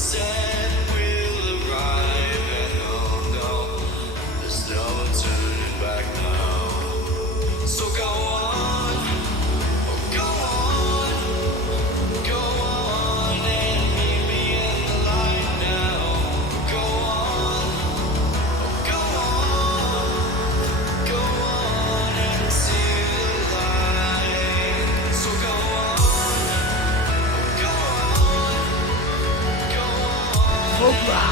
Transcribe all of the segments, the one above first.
Sunset will arrive, and oh no, there's no turning back now. So go on, oh go on, go on and meet me in the light now. Go on, oh go on and see the light. So go on, go on, go on. Hopla.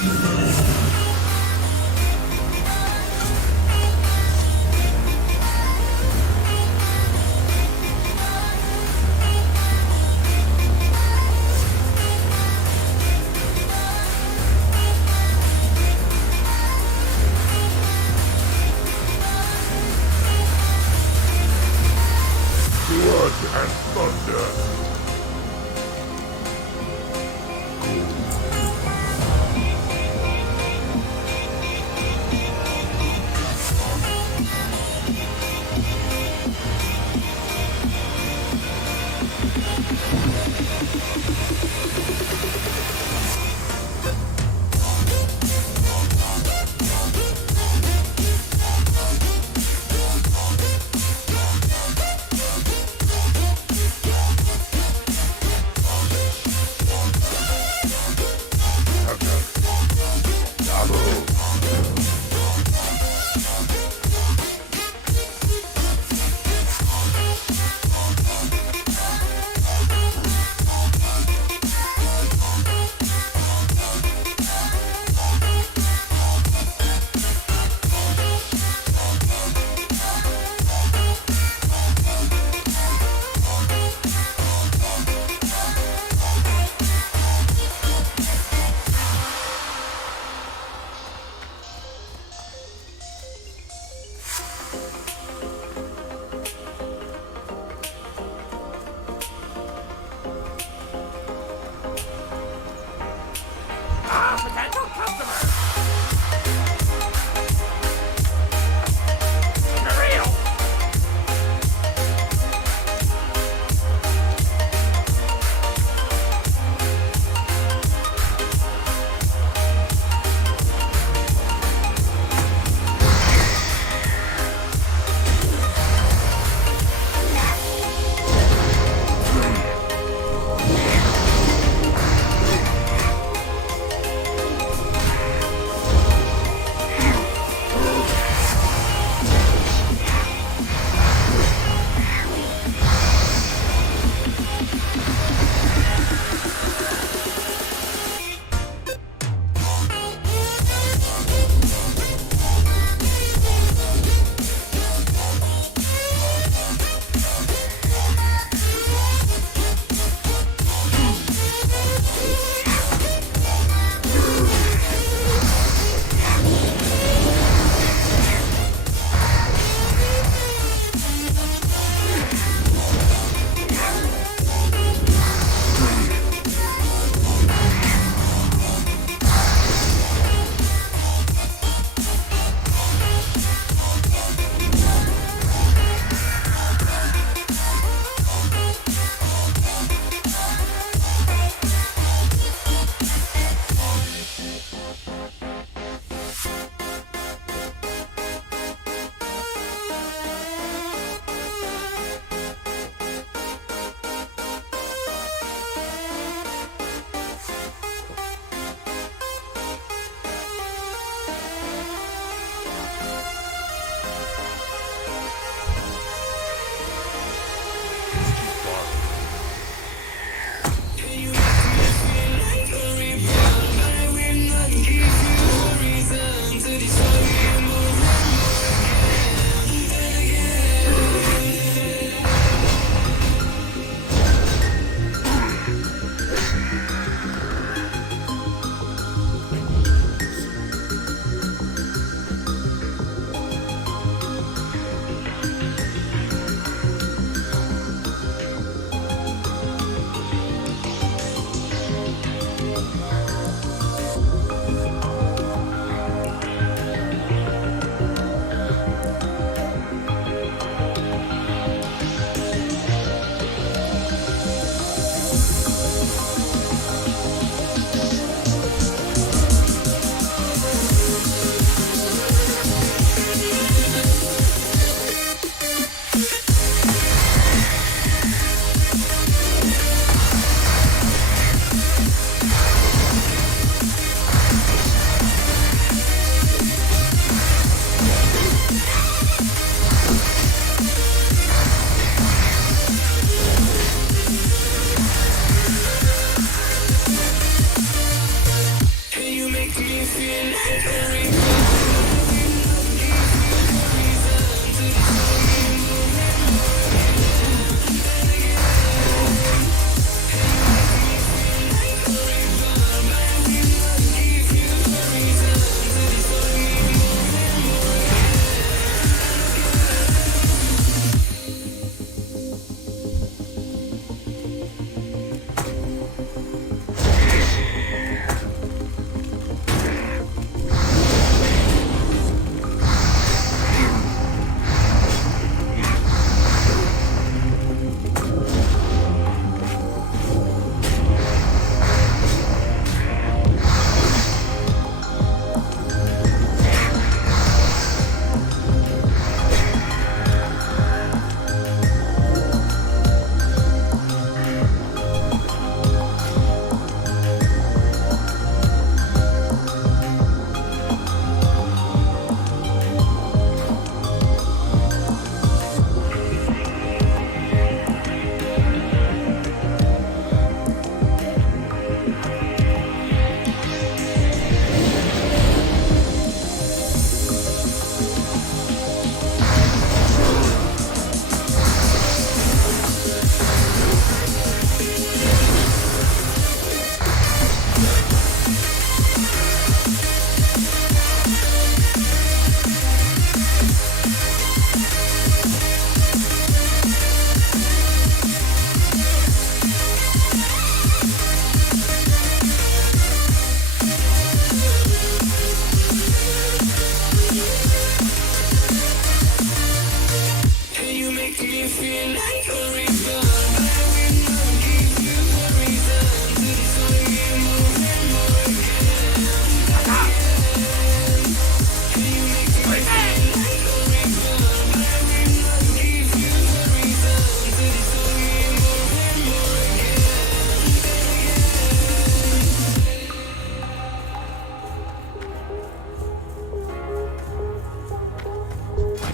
Blood and thunder.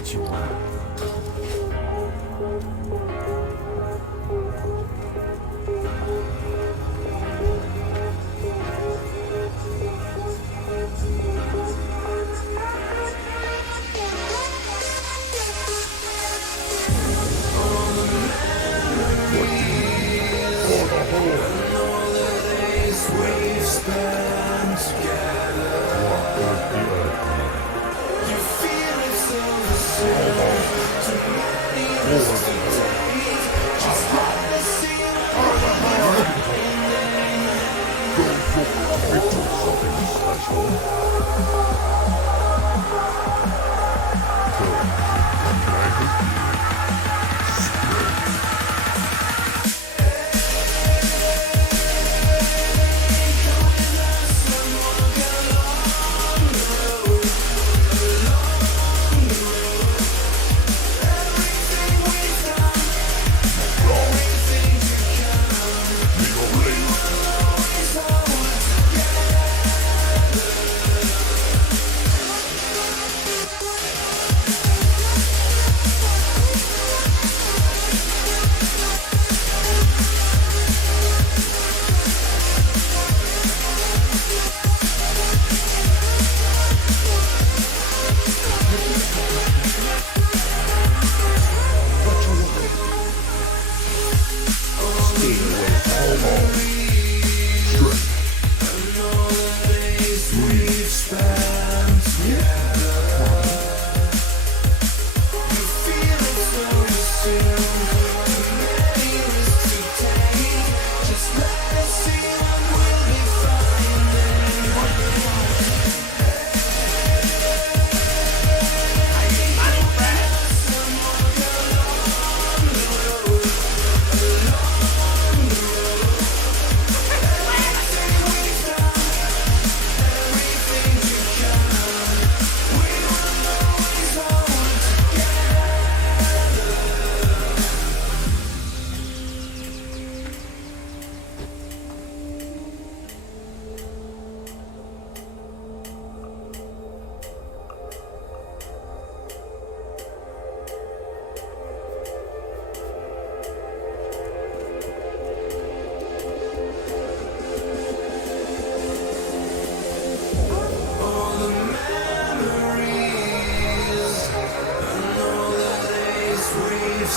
What you want?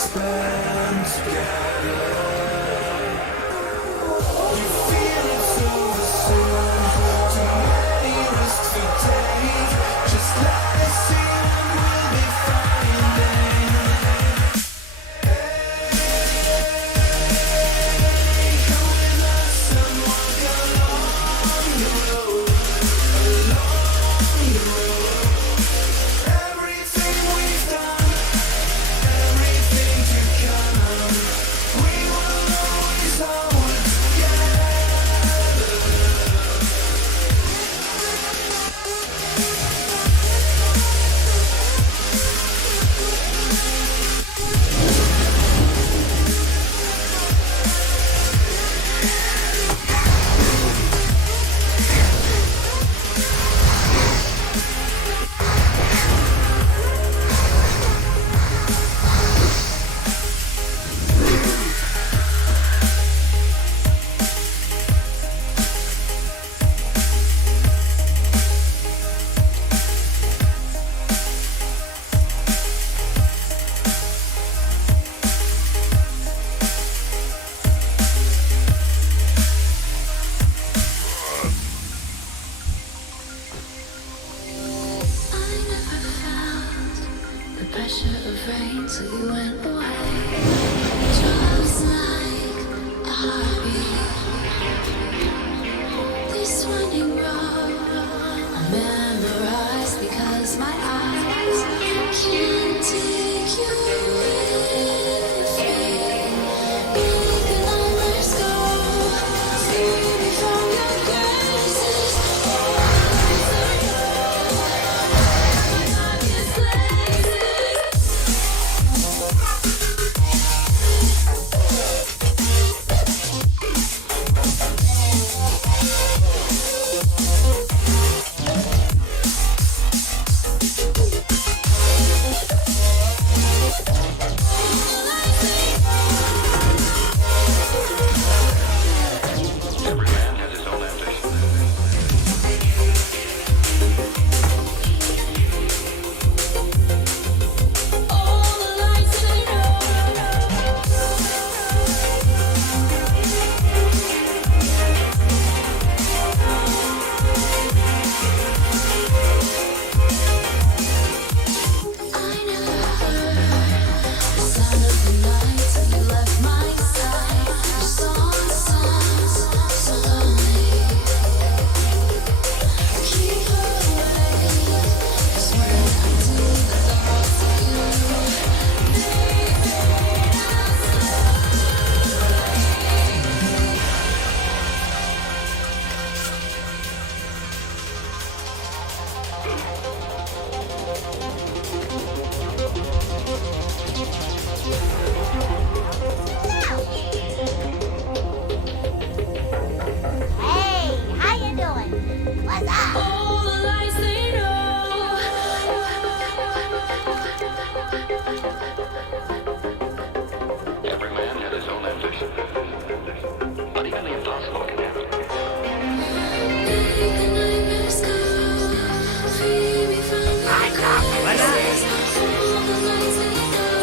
spend together. You feel it's over soon. Too many risks to take. Just let us see what we'll be finding. Hey, come with us and walk along the road. Along the road. Everything we've done, everything to come, we will always hold together. I never felt the pressure of rain till you went away. Just like a heartbeat. This winding road I memorized because my eyes can't take you with me. Make the numbers go. Save me from your graces. Hey, how you doing? What's up? All the lights they know. Every man had his own ambition. But even the impossible can happen. Make the nightmares go. Free me from your graces. All the lights they know.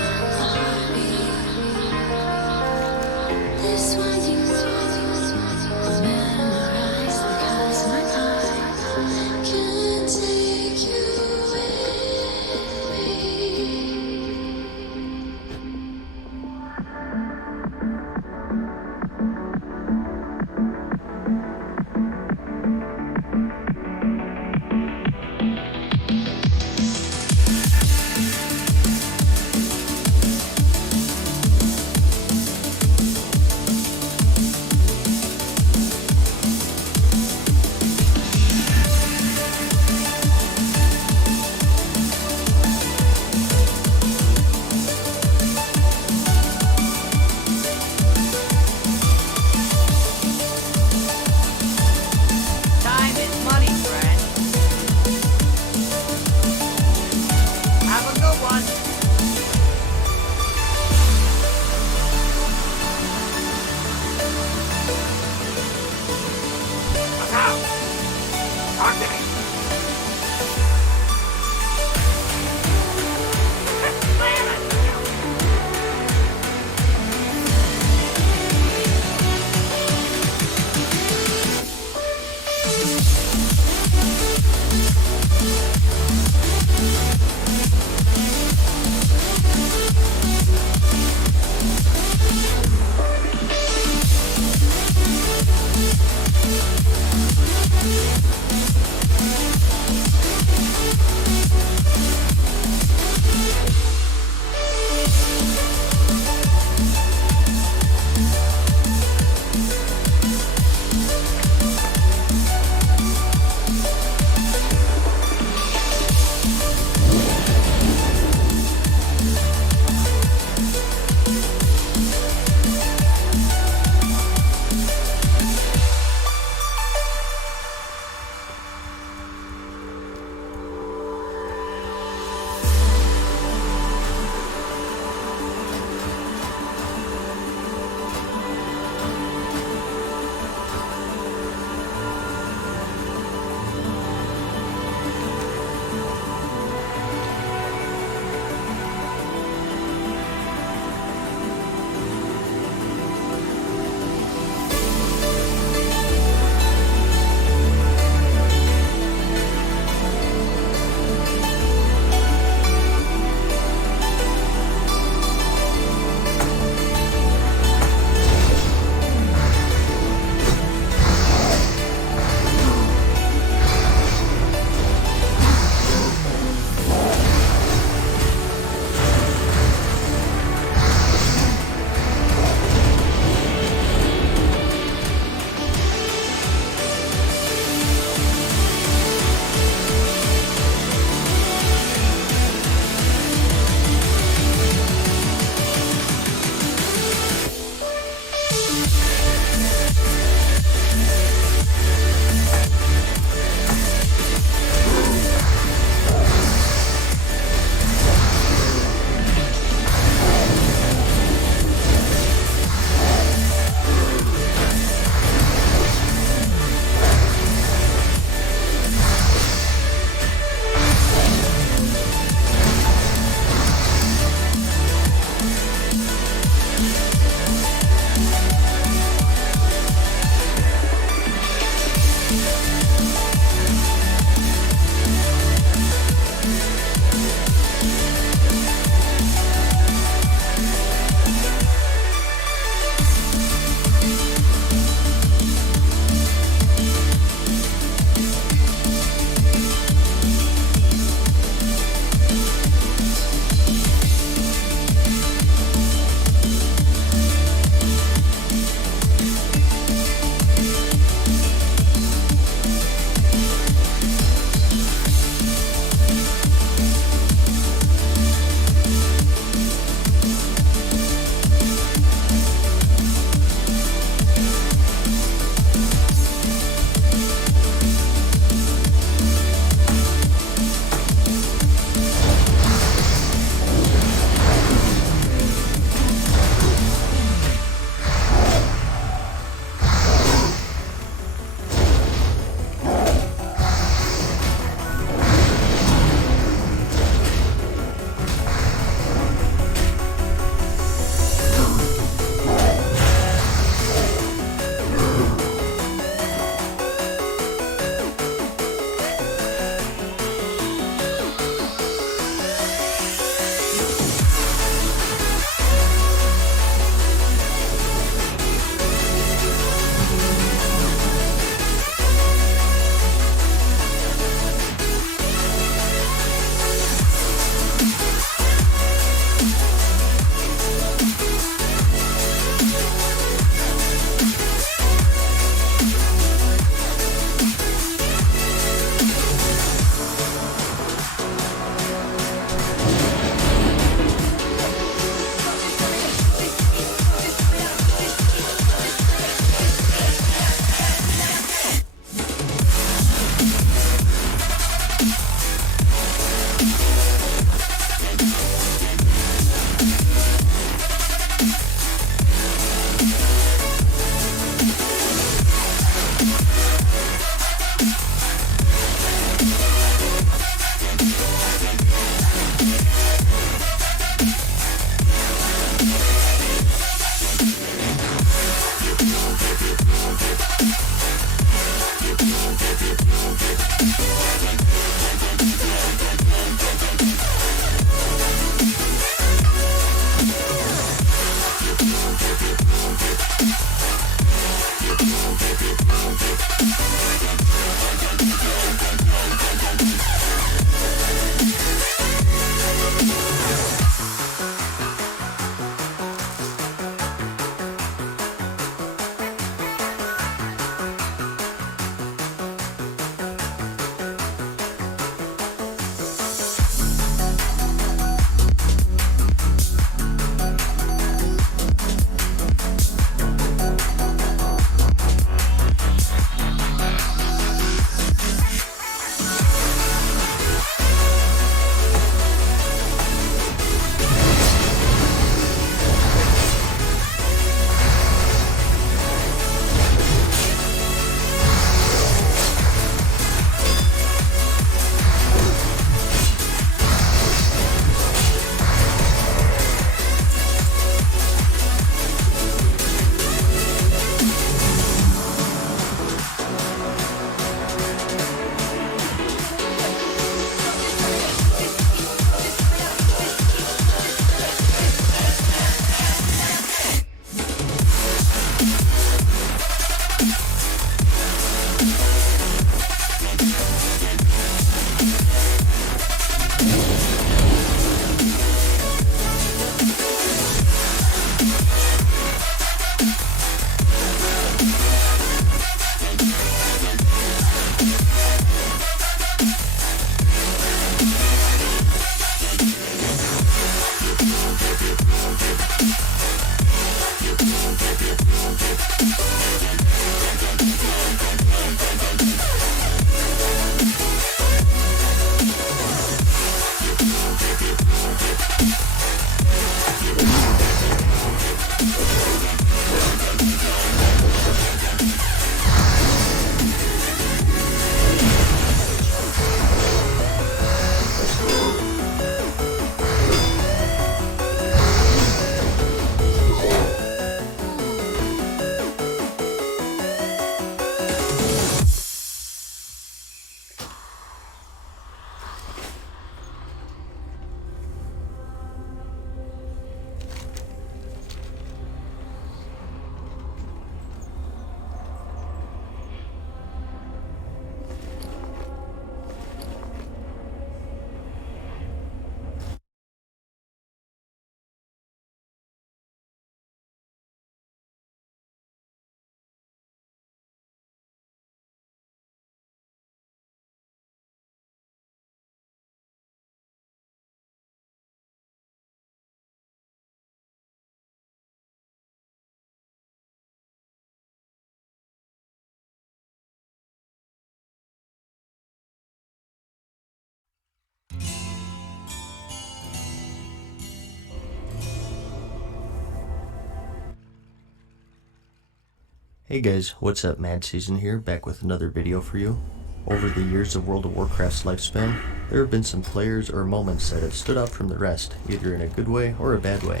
Hey guys, what's up? Mad Season here, back with another video for you. Over the years of World of Warcraft's lifespan, there have been some players or moments that have stood out from the rest, either in a good way or a bad way.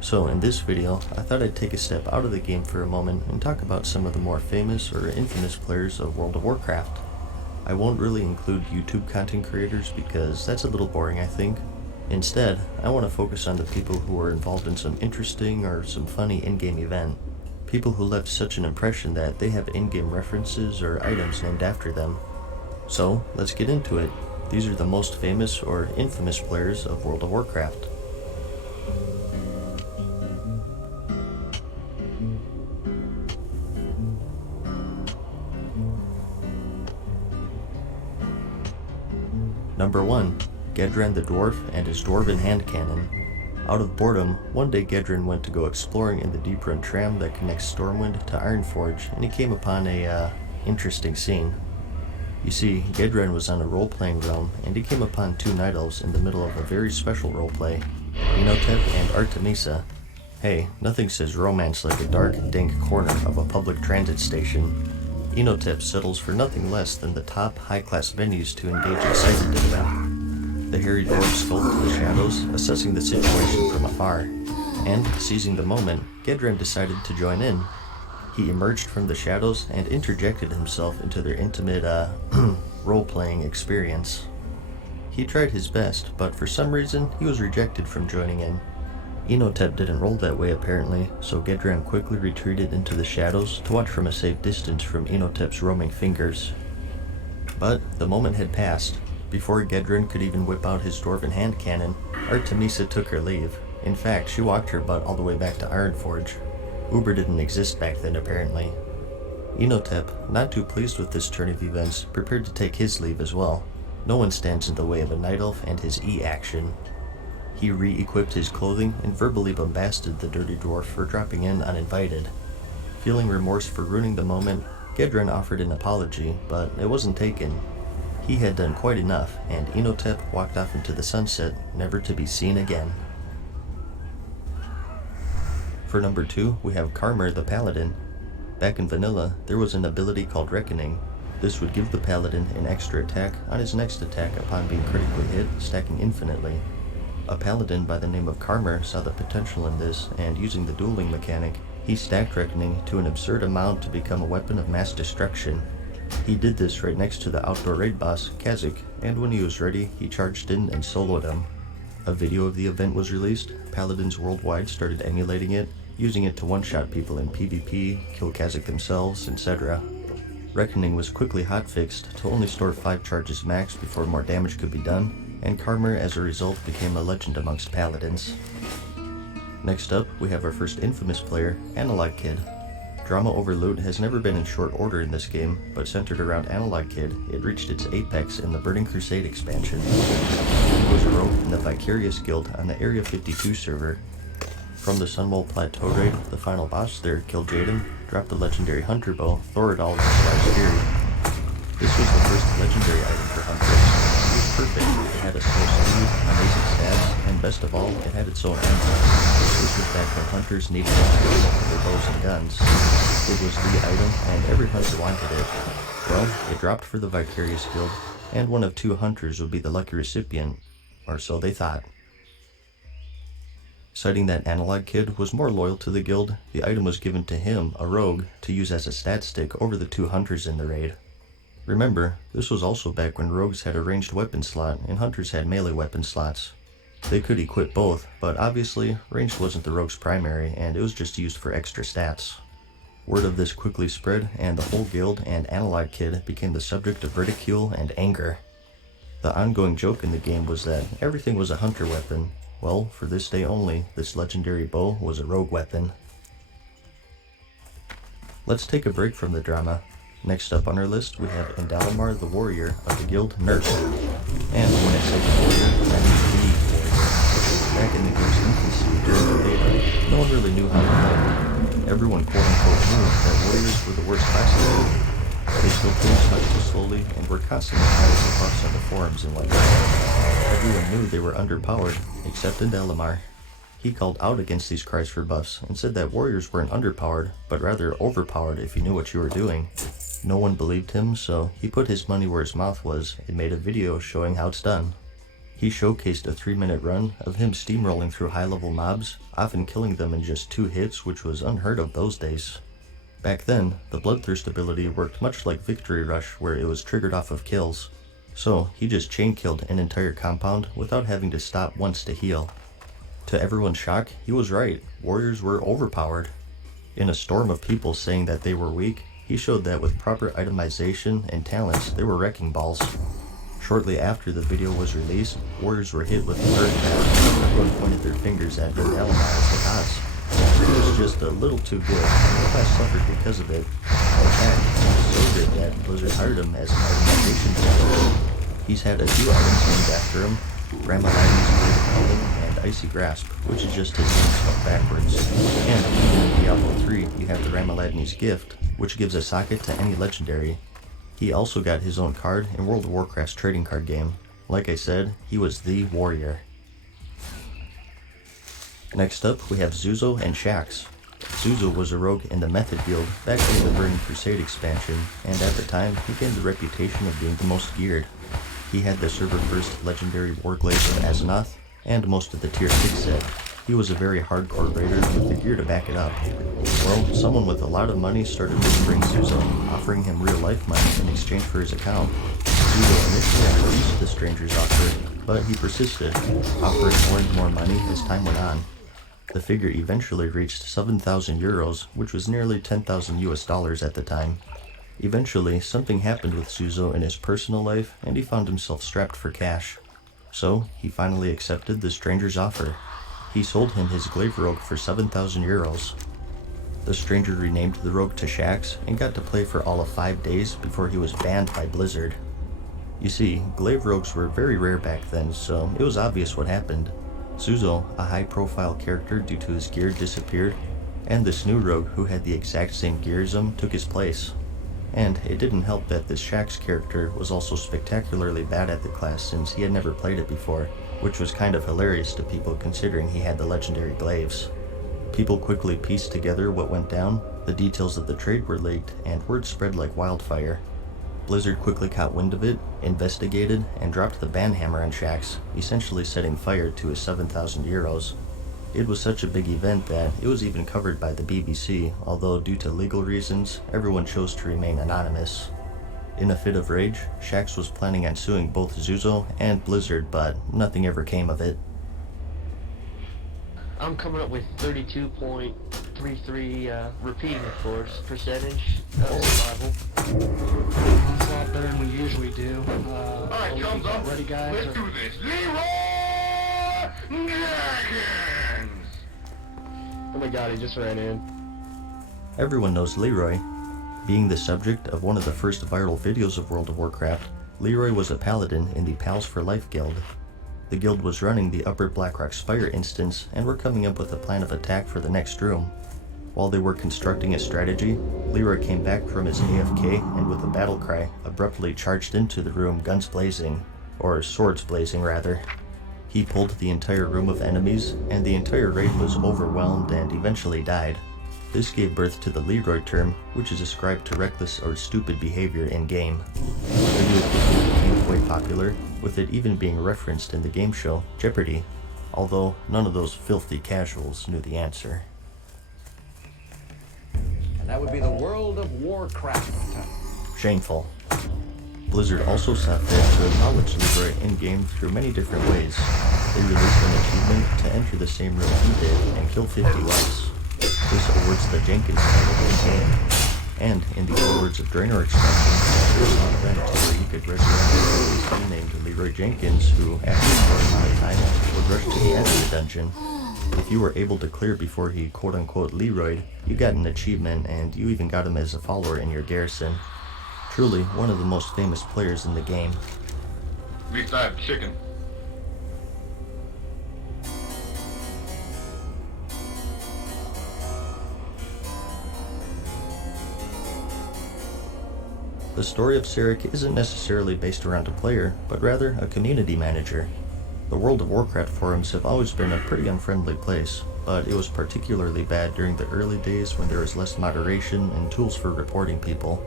So in this video, I thought I'd take a step out of the game for a moment and talk about some of the more famous or infamous players of World of Warcraft. I won't really include YouTube content creators because that's a little boring, I think. Instead, I want to focus on the people who were involved in some interesting or some funny in-game event. People who left such an impression that they have in-game references or items named after them. So, let's get into it. These are the most famous or infamous players of World of Warcraft. Number 1. Gedren the Dwarf and his Dwarven hand cannon. Out of boredom, one day Gedren went to go exploring in the Deeprun tram that connects Stormwind to Ironforge, and he came upon a interesting scene. You see, Gedren was on a role-playing realm, and he came upon two night elves in the middle of a very special roleplay, Enotep and Artemisa. Hey, nothing says romance like a dark, dank corner of a public transit station. Enotep settles for nothing less than the top high-class venues to engage in sighted event. The hairy dwarf skulked to the shadows, assessing the situation from afar, and, seizing the moment, Gedren decided to join in. He emerged from the shadows and interjected himself into their intimate, role-playing experience. He tried his best, but for some reason, he was rejected from joining in. Enotep didn't roll that way apparently, so Gedren quickly retreated into the shadows to watch from a safe distance from Enotep's roaming fingers. But the moment had passed. Before Gedren could even whip out his Dwarven hand cannon, Artemisa took her leave. In fact, she walked her butt all the way back to Ironforge. Uber didn't exist back then apparently. Enotep, not too pleased with this turn of events, prepared to take his leave as well. No one stands in the way of a night elf and his E-action. He re-equipped his clothing and verbally bombasted the dirty dwarf for dropping in uninvited. Feeling remorse for ruining the moment, Gedren offered an apology, but it wasn't taken. He had done quite enough, and Enotep walked off into the sunset, never to be seen again. For number 2, we have Karmer the Paladin. Back in vanilla, there was an ability called Reckoning. This would give the Paladin an extra attack on his next attack upon being critically hit, stacking infinitely. A Paladin by the name of Karmer saw the potential in this, and using the dueling mechanic, he stacked Reckoning to an absurd amount to become a weapon of mass destruction. He did this right next to the outdoor raid boss, Kha'Zix, and when he was ready, he charged in and soloed him. A video of the event was released, Paladins worldwide started emulating it, using it to one-shot people in PvP, kill Kha'Zix themselves, etc. Reckoning was quickly hotfixed to only store 5 charges max before more damage could be done, and Karmer as a result became a legend amongst Paladins. Next up, we have our first infamous player, Analog Kid. Drama over loot has never been in short order in this game, but centered around Analog Kid, it reached its apex in the Burning Crusade expansion. He was a rogue in the Vicarious Guild on the Area 52 server. From the Sunwell Plateau raid, the final boss there, Kil'jaeden, dropped the legendary hunter bow, Thoradal Fury. This was the first legendary item for hunters. It was perfect. It had a slow speed, amazing stats, and best of all, it had its own ammo. This was back when hunters needed ammo for their bows and guns. It was the item, and every hunter wanted it. Well, it dropped for the Vicarious Guild, and one of 2 hunters would be the lucky recipient, or so they thought. Citing that Analog Kid was more loyal to the guild, the item was given to him, a rogue, to use as a stat stick over the 2 hunters in the raid. Remember, this was also back when rogues had a ranged weapon slot and hunters had melee weapon slots. They could equip both, but obviously, ranged wasn't the rogue's primary and it was just used for extra stats. Word of this quickly spread and the whole guild and Analog Kid became the subject of ridicule and anger. The ongoing joke in the game was that everything was a hunter weapon. Well, for this day only, this legendary bow was a rogue weapon. Let's take a break from the drama. Next up on our list, we have Indalamar the Warrior of the Guild Nurse. And when I say warrior, I mean the warrior. Back in the game's infancy during the beta, no one really knew how to play. Everyone quote-unquote knew that warriors were the worst class in the game. They still finished much too slowly and were constantly piling buffs on the forums and whatnot. Everyone knew they were underpowered, except Indalamar. He called out against these cries for buffs and said that warriors weren't underpowered, but rather overpowered if you knew what you were doing. No one believed him, so he put his money where his mouth was and made a video showing how it's done. He showcased a 3-minute run of him steamrolling through high-level mobs, often killing them in just 2 hits, which was unheard of those days. Back then, the Bloodthirst ability worked much like Victory Rush, where it was triggered off of kills. So, he just chain-killed an entire compound without having to stop once to heal. To everyone's shock, he was right. Warriors were overpowered. In a storm of people saying that they were weak, he showed that with proper itemization and talents, they were wrecking balls. Shortly after the video was released, warriors were hit with the bird attack. Everyone pointed their fingers at Vanilla as the cause. He was just a little too good, and the class suffered because of it. In fact, he was so good that Blizzard hired him as an itemization developer. He's had a few items named after him: Ramaladin's Blade Helmet and Icy Grasp, which is just his name spelled backwards. And even in Diablo 3, you have the Ramaladin's Gift, which gives a socket to any legendary. He also got his own card in World of Warcraft's trading card game. Like I said, he was the warrior. Next up, we have Zuzo and Shax. Zuzo was a rogue in the Method guild back in the Burning Crusade expansion, and at the time, he gained the reputation of being the most geared. He had the server first legendary Warglaive of Azeroth, and most of the tier 6 set. He was a very hardcore raider with the gear to back it up. Well, someone with a lot of money started whispering Zuzo, offering him real life money in exchange for his account. Zuzo initially refused the stranger's offer, but he persisted, offering more and more money as time went on. The figure eventually reached 7,000 euros, which was nearly 10,000 US dollars at the time. Eventually, something happened with Zuzo in his personal life, and he found himself strapped for cash. So, he finally accepted the stranger's offer. He sold him his glaive rogue for 7,000 euros. The stranger renamed the rogue to Shax and got to play for all of 5 days before he was banned by Blizzard. You see, glaive rogues were very rare back then, so it was obvious what happened. Zuzo, a high-profile character due to his gear, disappeared, and this new rogue who had the exact same gear as him took his place. And it didn't help that this Shax character was also spectacularly bad at the class since he had never played it before, which was kind of hilarious to people considering he had the legendary glaives. People quickly pieced together what went down, the details of the trade were leaked, and word spread like wildfire. Blizzard quickly caught wind of it, investigated, and dropped the ban hammer on Shax, essentially setting fire to his 7,000 euros. It was such a big event that it was even covered by the BBC, although due to legal reasons, everyone chose to remain anonymous. In a fit of rage, Shax was planning on suing both Zuzo and Blizzard, but nothing ever came of it. I'm coming up with 32.33 repeating, of course, percentage of survival. That's a lot better than we usually do. Alright, thumbs up. Ready, guys? Let's do this. Leroy Jenkins! Oh my god, he just ran in. Everyone knows Leroy. Being the subject of one of the first viral videos of World of Warcraft, Leroy was a paladin in the Pals for Life guild. The guild was running the Upper Blackrock Spire instance and were coming up with a plan of attack for the next room. While they were constructing a strategy, Leroy came back from his AFK and with a battle cry, abruptly charged into the room, guns blazing, or swords blazing rather. He pulled the entire room of enemies, and the entire raid was overwhelmed and eventually died. This gave birth to the Leroy term, which is ascribed to reckless or stupid behavior in-game. The video quickly became quite popular, with it even being referenced in the game show Jeopardy! Although none of those filthy casuals knew the answer. And that would be the World of Warcraft. Shameful. Blizzard also saw fit to acknowledge Leroy in-game through many different ways. They released an achievement to enter the same room he did and kill 50 lights. This awards the Jenkins title in the game. And in the Old Words of Draenor expansion, there was an event where you could resurrect a NPC named Leroy Jenkins, who, after a short amount of time, would rush to the end of the dungeon. If you were able to clear before he quote-unquote Leroyed, you got an achievement, and you even got him as a follower in your garrison. Truly, one of the most famous players in the game. At least I have chicken. The story of Sarek isn't necessarily based around a player, but rather a community manager. The World of Warcraft forums have always been a pretty unfriendly place, but it was particularly bad during the early days when there was less moderation and tools for reporting people.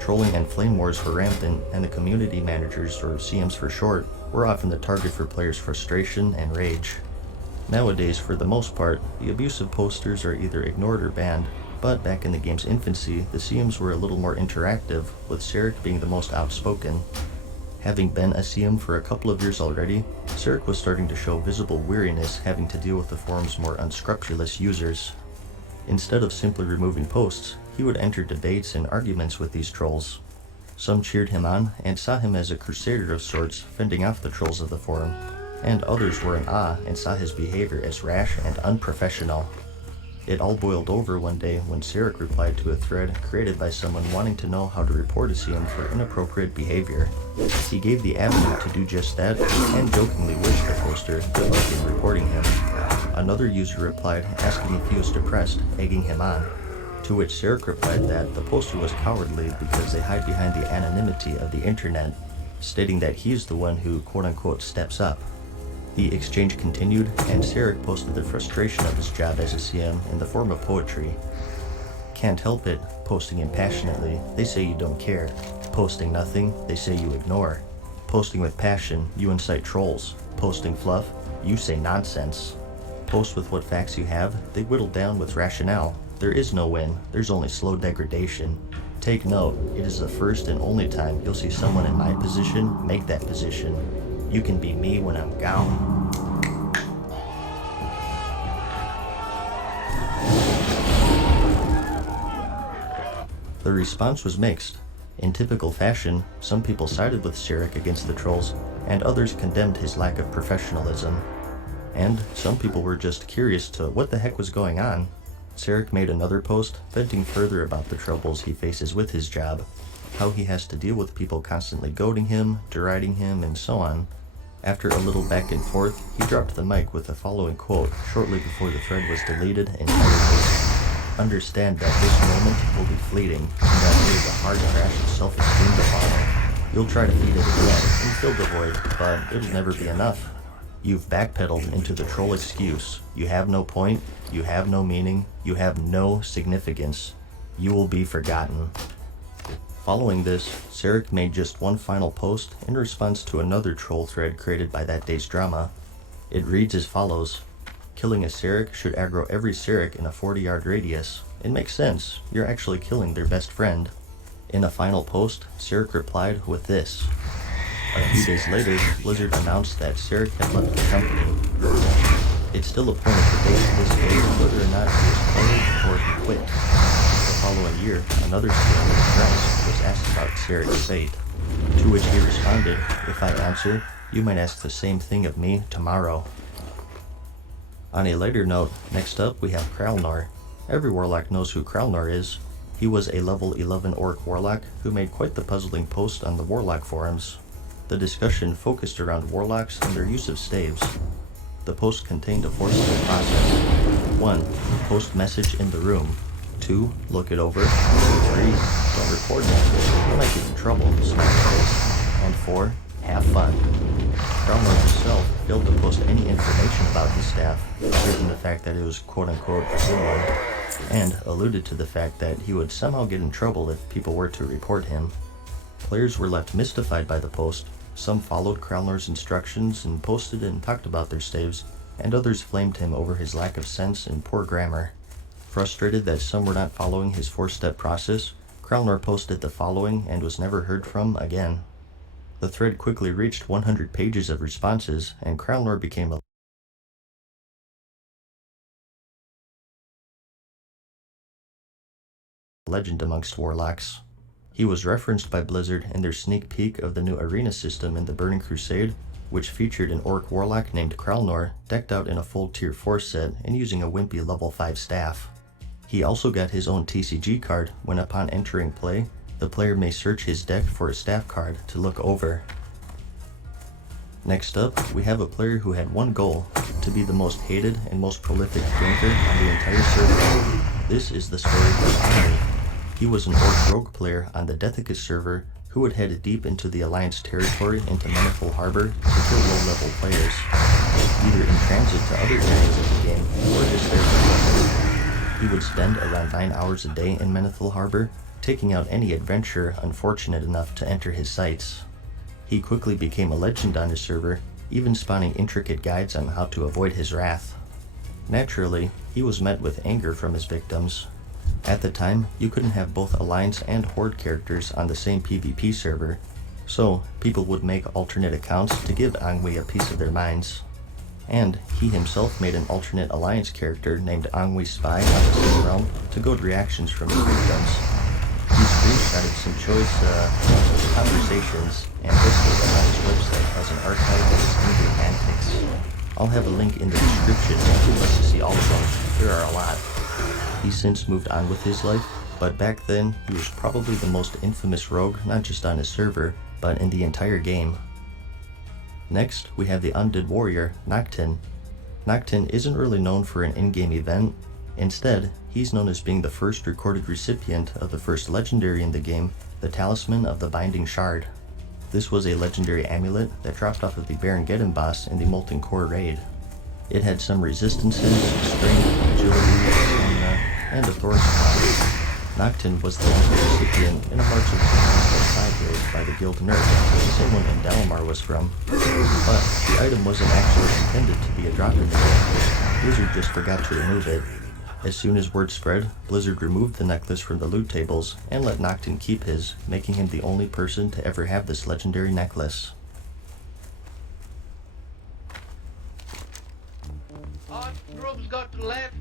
Trolling and flame wars were rampant, and the community managers, or CMs for short, were often the target for players' frustration and rage. Nowadays, for the most part, the abusive posters are either ignored or banned, but back in the game's infancy, the CMs were a little more interactive, with Sarek being the most outspoken. Having been a CM for a couple of years already, Sarek was starting to show visible weariness having to deal with the forum's more unscrupulous users. Instead of simply removing posts, he would enter debates and arguments with these trolls. Some cheered him on and saw him as a crusader of sorts, fending off the trolls of the forum, and others were in awe and saw his behavior as rash and unprofessional. It all boiled over one day when Sarek replied to a thread created by someone wanting to know how to report a CM for inappropriate behavior. He gave the avenue to do just that and jokingly wished the poster good luck in reporting him. Another user replied asking if he was depressed, egging him on, to which Sarek replied that the poster was cowardly because they hide behind the anonymity of the internet, stating that he's the one who quote-unquote steps up. The exchange continued, and Sarek posted the frustration of his job as a CM in the form of poetry. Can't help it, posting impassionately, they say you don't care. Posting nothing, they say you ignore. Posting with passion, you incite trolls. Posting fluff, you say nonsense. Post with what facts you have, they whittle down with rationale. There is no win, there's only slow degradation. Take note, it is the first and only time you'll see someone in my position make that position. You can be me when I'm gone. The response was mixed. In typical fashion, some people sided with Sarek against the trolls, and others condemned his lack of professionalism. And some people were just curious to what the heck was going on. Sarek made another post, venting further about the troubles he faces with his job, how he has to deal with people constantly goading him, deriding him, and so on. After a little back and forth, he dropped the mic with the following quote shortly before the thread was deleted entirely. Understand that this moment will be fleeting, and that it is a hard crash of self-esteem to follow. You'll try to feed it again and fill the void, but it'll never be enough. You've backpedaled into the troll excuse. You have no point, you have no meaning, you have no significance. You will be forgotten. Following this, Sarek made just one final post in response to another troll thread created by that day's drama. It reads as follows: killing a Sarek should aggro every Sarek in a 40-yard radius. It makes sense, you're actually killing their best friend. In a final post, Sarek replied with this. A few days later, Blizzard announced that Sarek had left the company. It's still a point of debate to this day whether or not he was fired or he quit. The following year, another CM named Bryce was asked about Sarek's fate, to which he responded, "If I answer, you might ask the same thing of me tomorrow." On a lighter note, next up we have Kralnor. Every warlock knows who Kralnor is. He was a level 11 orc warlock who made quite the puzzling post on the warlock forums. The discussion focused around warlocks and their use of staves. The post contained a four-step process. 1. Post message in the room. 2. Look it over. 3. Don't record message. You might get in trouble. And 4. Have fun. Kralnor himself failed to post any information about his staff, other than the fact that it was quote-unquote a good one, and alluded to the fact that he would somehow get in trouble if people were to report him. Players were left mystified by the post. Some followed Kralnor's instructions and posted and talked about their staves, and others flamed him over his lack of sense and poor grammar. Frustrated that some were not following his four-step process, Kralnor posted the following and was never heard from again. The thread quickly reached 100 pages of responses, and Kralnor became a legend amongst warlocks. He was referenced by Blizzard in their sneak peek of the new arena system in the Burning Crusade, which featured an orc warlock named Kralnor decked out in a full tier 4 set and using a wimpy level 5 staff. He also got his own TCG card when upon entering play, the player may search his deck for a staff card to look over. Next up, we have a player who had one goal, to be the most hated and most prolific drinker on the entire server. This is the story of Omni. He was an orc rogue player on the Dethicus server who who would head deep into the Alliance territory into Menethil Harbor to kill low-level players, either in transit to other areas of the game or just there for fun. He would spend around 9 hours a day in Menethil Harbor, taking out any adventurer unfortunate enough to enter his sights. He quickly became a legend on his server, even spawning intricate guides on how to avoid his wrath. Naturally, he was met with anger from his victims. At the time, you couldn't have both Alliance and Horde characters on the same PvP server, so people would make alternate accounts to give Angwi a piece of their minds. And he himself made an alternate Alliance character named Angwi Spy on the same realm to goad reactions from his victims. He screenshotted some choice conversations and listed them on his website as an archive of his angry antics. I'll have a link in the description if you'd like to see all of them. There are a lot. He's since moved on with his life, but back then he was probably the most infamous rogue not just on his server, but in the entire game. Next, we have the undead warrior, Noctin. Noctin isn't really known for an in-game event. Instead, he's known as being the first recorded recipient of the first legendary in the game, the Talisman of the Binding Shard. This was a legendary amulet that dropped off of the Baron boss in the Molten Core raid. It had some resistances, strength, agility, stamina, and a Thor's Crown. Noctin was the only recipient in a March of Crusade raid by the Guild Nerf, the same one in Dalamar was from. But the item wasn't actually intended to be a drop in the game. Blizzard just forgot to remove it. As soon as word spread, Blizzard removed the necklace from the loot tables and let Noctin keep his, making him the only person to ever have this legendary necklace. Odd groups got to left,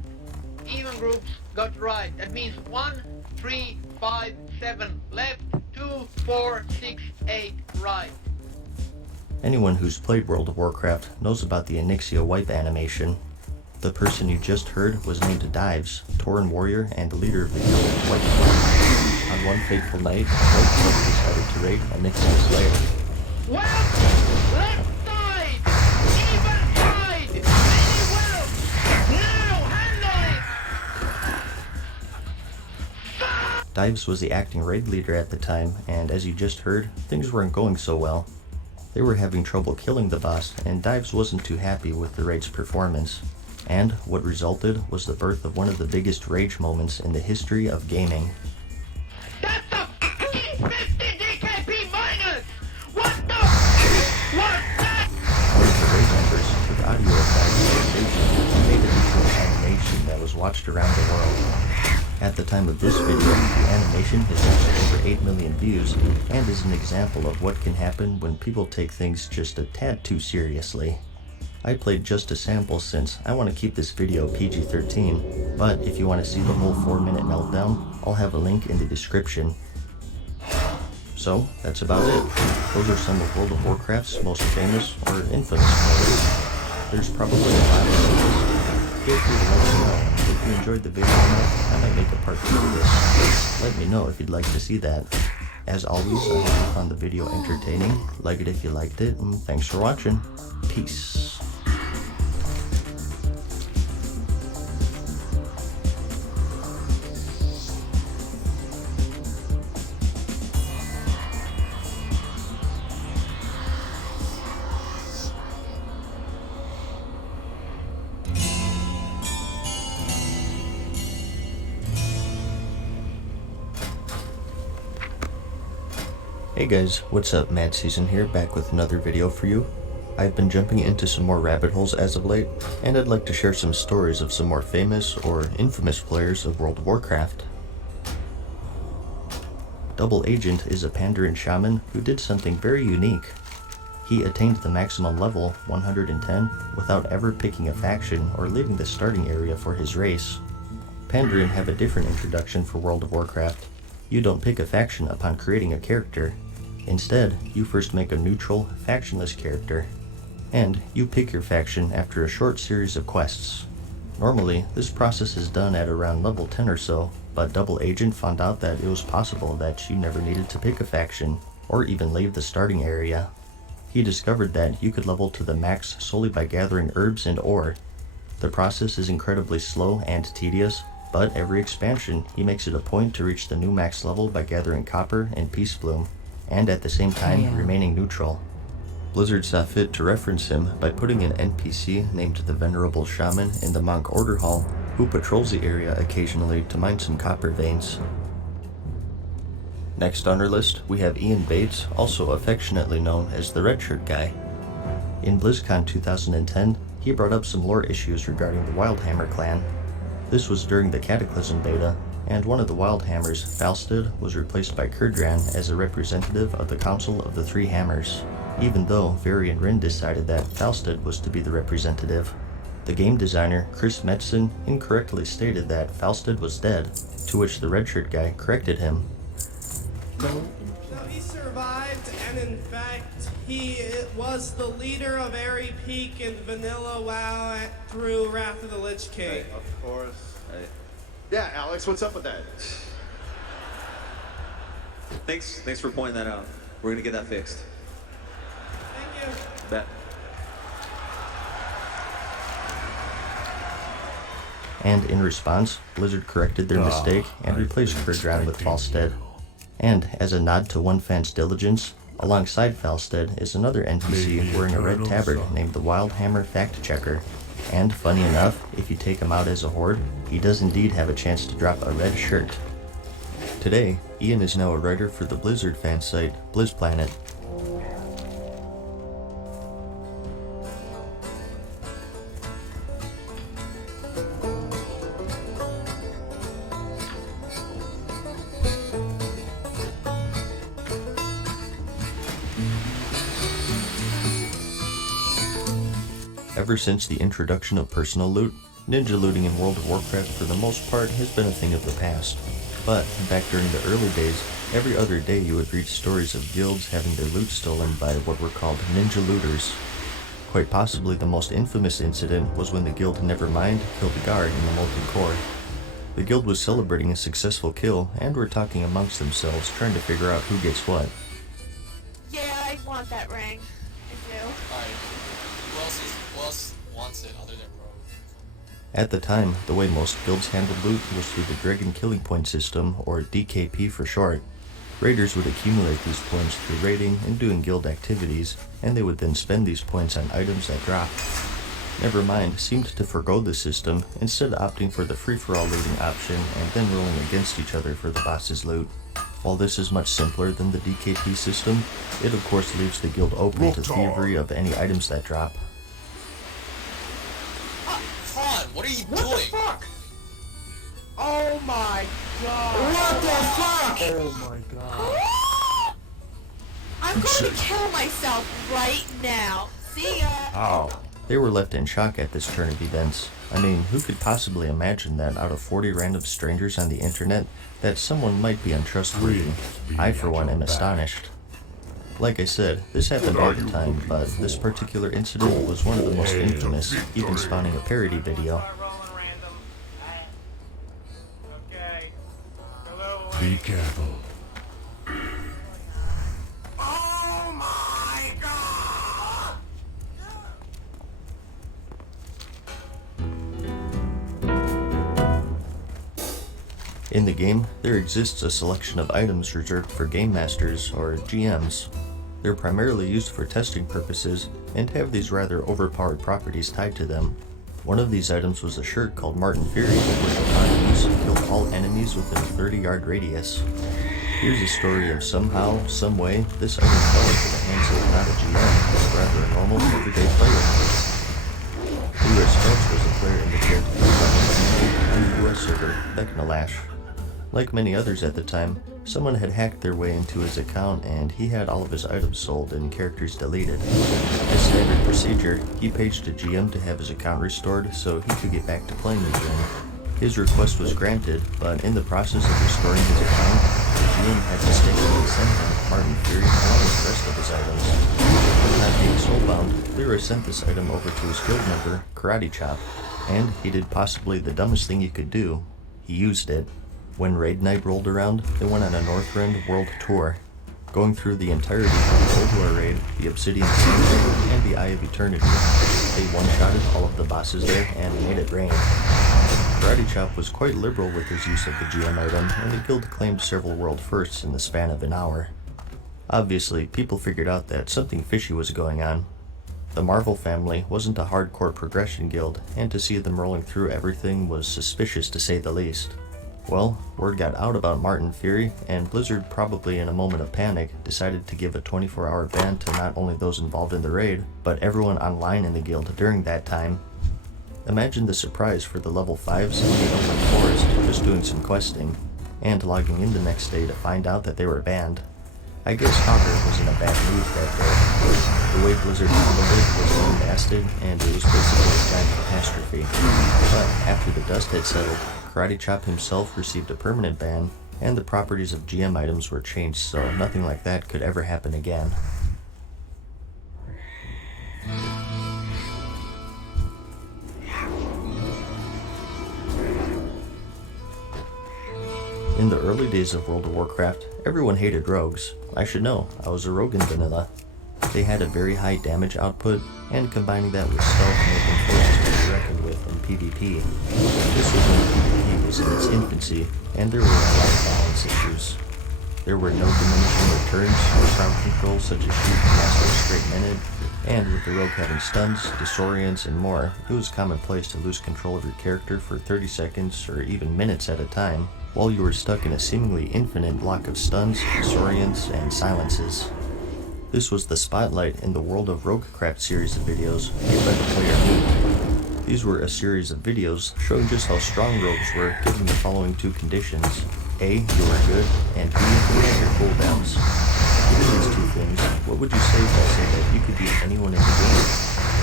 even groups got to right. That means 1, 3, 5, 7 left, 2, 4, 6, 8 right. Anyone who's played World of Warcraft knows about the Onyxia wipe animation. The person you just heard was named Dives, Tauren warrior and leader of the guild White Flag. On one fateful night, White Flag decided to raid Onyxia's lair. Well, left side, even side, very well. Now handle it. Dives was the acting raid leader at the time, and as you just heard, things weren't going so well. They were having trouble killing the boss, and Dives wasn't too happy with the raid's performance. And what resulted was the birth of one of the biggest rage moments in the history of gaming. That's a 50 DKP minus. What the? What's that? One of the raid members took audio of Dives' conversation and made it into an animation that was watched around the world. At the time of this video, the animation has reached over 8 million views and is an example of what can happen when people take things just a tad too seriously. I played just a sample since I want to keep this video PG-13, but if you want to see the whole 4-minute meltdown, I'll have a link in the description. So, that's about it. Those are some of World of Warcraft's most famous or infamous players. There's probably a lot of these. Feel free to let me know. If you enjoyed the video enough, I might make a part 2 of this. Let me know if you'd like to see that. As always, I hope you found the video entertaining. Like it if you liked it, and thanks for watching. Peace. Hey guys, what's up? Mad Season here, back with another video for you. I've been jumping into some more rabbit holes as of late, and I'd like to share some stories of some more famous or infamous players of World of Warcraft. Double Agent is a Pandaren shaman who did something very unique. He attained the maximum level, 110, without ever picking a faction or leaving the starting area for his race. Pandaren have a different introduction for World of Warcraft. You don't pick a faction upon creating a character. Instead, you first make a neutral, factionless character. And you pick your faction after a short series of quests. Normally, this process is done at around level 10 or so, but Double Agent found out that it was possible that you never needed to pick a faction, or even leave the starting area. He discovered that you could level to the max solely by gathering herbs and ore. The process is incredibly slow and tedious, but every expansion, he makes it a point to reach the new max level by gathering copper and peace bloom. and at the same time remaining neutral. Blizzard saw fit to reference him by putting an NPC named the Venerable Shaman in the Monk Order Hall, who patrols the area occasionally to mine some copper veins. Next on our list, we have Ian Bates, also affectionately known as the Red Shirt Guy. In BlizzCon 2010, he brought up some lore issues regarding the Wildhammer clan. This was during the Cataclysm beta, and one of the Wildhammers, Falstad, was replaced by Kurdran as a representative of the Council of the Three Hammers, even though Varian Rin decided that Falstad was to be the representative. The game designer, Chris Metzen, incorrectly stated that Falstad was dead, to which the Red Shirt Guy corrected him. No, he survived, and in fact, he was the leader of Airy Peak in Vanilla WoW through Wrath of the Lich King. Hey, of course. Hey. Yeah, Alex, what's up with that? Thanks for pointing that out. We're gonna get that fixed. Thank you. Bet. And in response, Blizzard corrected their mistake and replaced Kurdran with Falstad. And as a nod to one fan's diligence, alongside Falstad is another NPC wearing a red tabard named the Wildhammer Fact Checker. And funny enough, if you take him out as a horde, he does indeed have a chance to drop a red shirt. Today, Ian is now a writer for the Blizzard fan site, BlizzPlanet. Ever since the introduction of personal loot, ninja looting in World of Warcraft for the most part has been a thing of the past. But back during the early days, every other day you would read stories of guilds having their loot stolen by what were called ninja looters. Quite possibly the most infamous incident was when the guild Nevermind killed a guard in the Molten Core. The guild was celebrating a successful kill and were talking amongst themselves trying to figure out who gets what. Yeah, I want that ring. I do. Alright. Who else wants it other than Rogue? At the time, the way most guilds handled loot was through the Dragon Killing Point system, or DKP for short. Raiders would accumulate these points through raiding and doing guild activities, and they would then spend these points on items that dropped. Nevermind seemed to forgo the system, instead opting for the free-for-all looting option and then rolling against each other for the boss's loot. While this is much simpler than the DKP system, it of course leaves the guild open to thievery of any items that drop. What are you What doing? the fuck? Oh my god. What the fuck? Oh my god. I'm going to kill myself right now. See ya. Oh. They were left in shock at this turn of events. I mean, who could possibly imagine that out of 40 random strangers on the internet, that someone might be untrustworthy? I, for one, am astonished. Like I said, this happened all the time, but this particular incident was one of the most infamous, even spawning a parody video. Be careful. Oh my god! In the game, there exists a selection of items reserved for Game Masters, or GMs. They're primarily used for testing purposes, and have these rather overpowered properties tied to them. One of these items was a shirt called Martin Fury, which upon use killed all enemies within a 30-yard radius. Here's a story of somehow, someway, this item fell into the hands of not a GM, but rather a normal, everyday player. Lewis Phelps was a player in the guild on the US server, Vecnalash. Like many others at the time, someone had hacked their way into his account and he had all of his items sold and characters deleted. As standard procedure, he paged a GM to have his account restored so he could get back to playing again. His request was granted, but in the process of restoring his account, the GM had mistakenly sent him Martin Fury along with the rest of his items. Not being soulbound, Lyra sent this item over to his guild member, Karate Chop, and he did possibly the dumbest thing you could do. He used it. When Raid Night rolled around, they went on a Northrend world tour, going through the entirety of the Cold War Raid, the Obsidian Sands, and the Eye of Eternity. They one-shotted all of the bosses there and made it rain. Karate Chop was quite liberal with his use of the GM item, and the guild claimed several world firsts in the span of an hour. Obviously, people figured out that something fishy was going on. The Marvel family wasn't a hardcore progression guild, and to see them rolling through everything was suspicious to say the least. Well, word got out about Martin Fury, and Blizzard, probably in a moment of panic, decided to give a 24-hour ban to not only those involved in the raid, but everyone online in the guild during that time. Imagine the surprise for the level 5s in the open forest just doing some questing, and logging in the next day to find out that they were banned. I guess Hawker was in a bad mood that day. The way Blizzard handled it was lambasted, and it was basically a giant catastrophe. But after the dust had settled, Karate Chop himself received a permanent ban, and the properties of GM items were changed so nothing like that could ever happen again. In the early days of World of Warcraft, everyone hated rogues. I should know, I was a rogue in vanilla. They had a very high damage output, and combining that with stealth made them forces to be reckoned with in PvP. This was when PvP was in its infancy, and there were a lot of balance issues. There were no diminishing returns or crowd control such as shoot past a straight minute, and with the rogue having stuns, disorients, and more, it was commonplace to lose control of your character for 30 seconds or even minutes at a time, while you were stuck in a seemingly infinite block of stuns, disorients, and silences. This was the spotlight in the World of Warcraft series of videos made by the player me. These were a series of videos showing just how strong rogues were given the following two conditions. A, you were good, and B, you had your cooldowns. Given these two things, what would you say if I said that you could beat anyone in the game?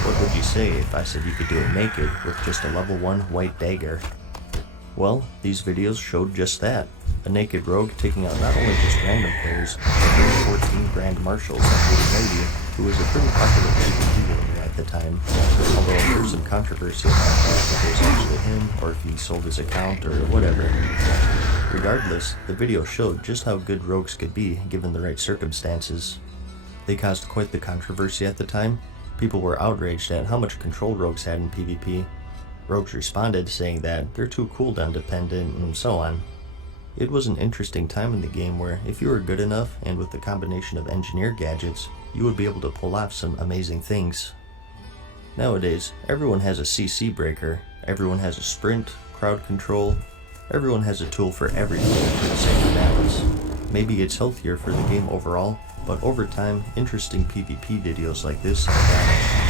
What would you say if I said you could do it naked with just a level 1 white dagger? Well, these videos showed just that. A naked rogue taking out not only just random players, but 14 Grand Marshals like Lady, who was a pretty popular PvP warrior at the time, although there's some controversy about that, if it was actually him, or if he sold his account, or whatever. Regardless, the video showed just how good rogues could be given the right circumstances. They caused quite the controversy at the time. People were outraged at how much control rogues had in PvP. Rogues responded saying that they're too cooldown dependent and so on. It was an interesting time in the game where if you were good enough and with the combination of engineer gadgets, you would be able to pull off some amazing things. Nowadays, everyone has a CC breaker, everyone has a sprint, crowd control, everyone has a tool for everything for the sake of balance. Maybe it's healthier for the game overall, but over time, interesting PvP videos like this have vanished.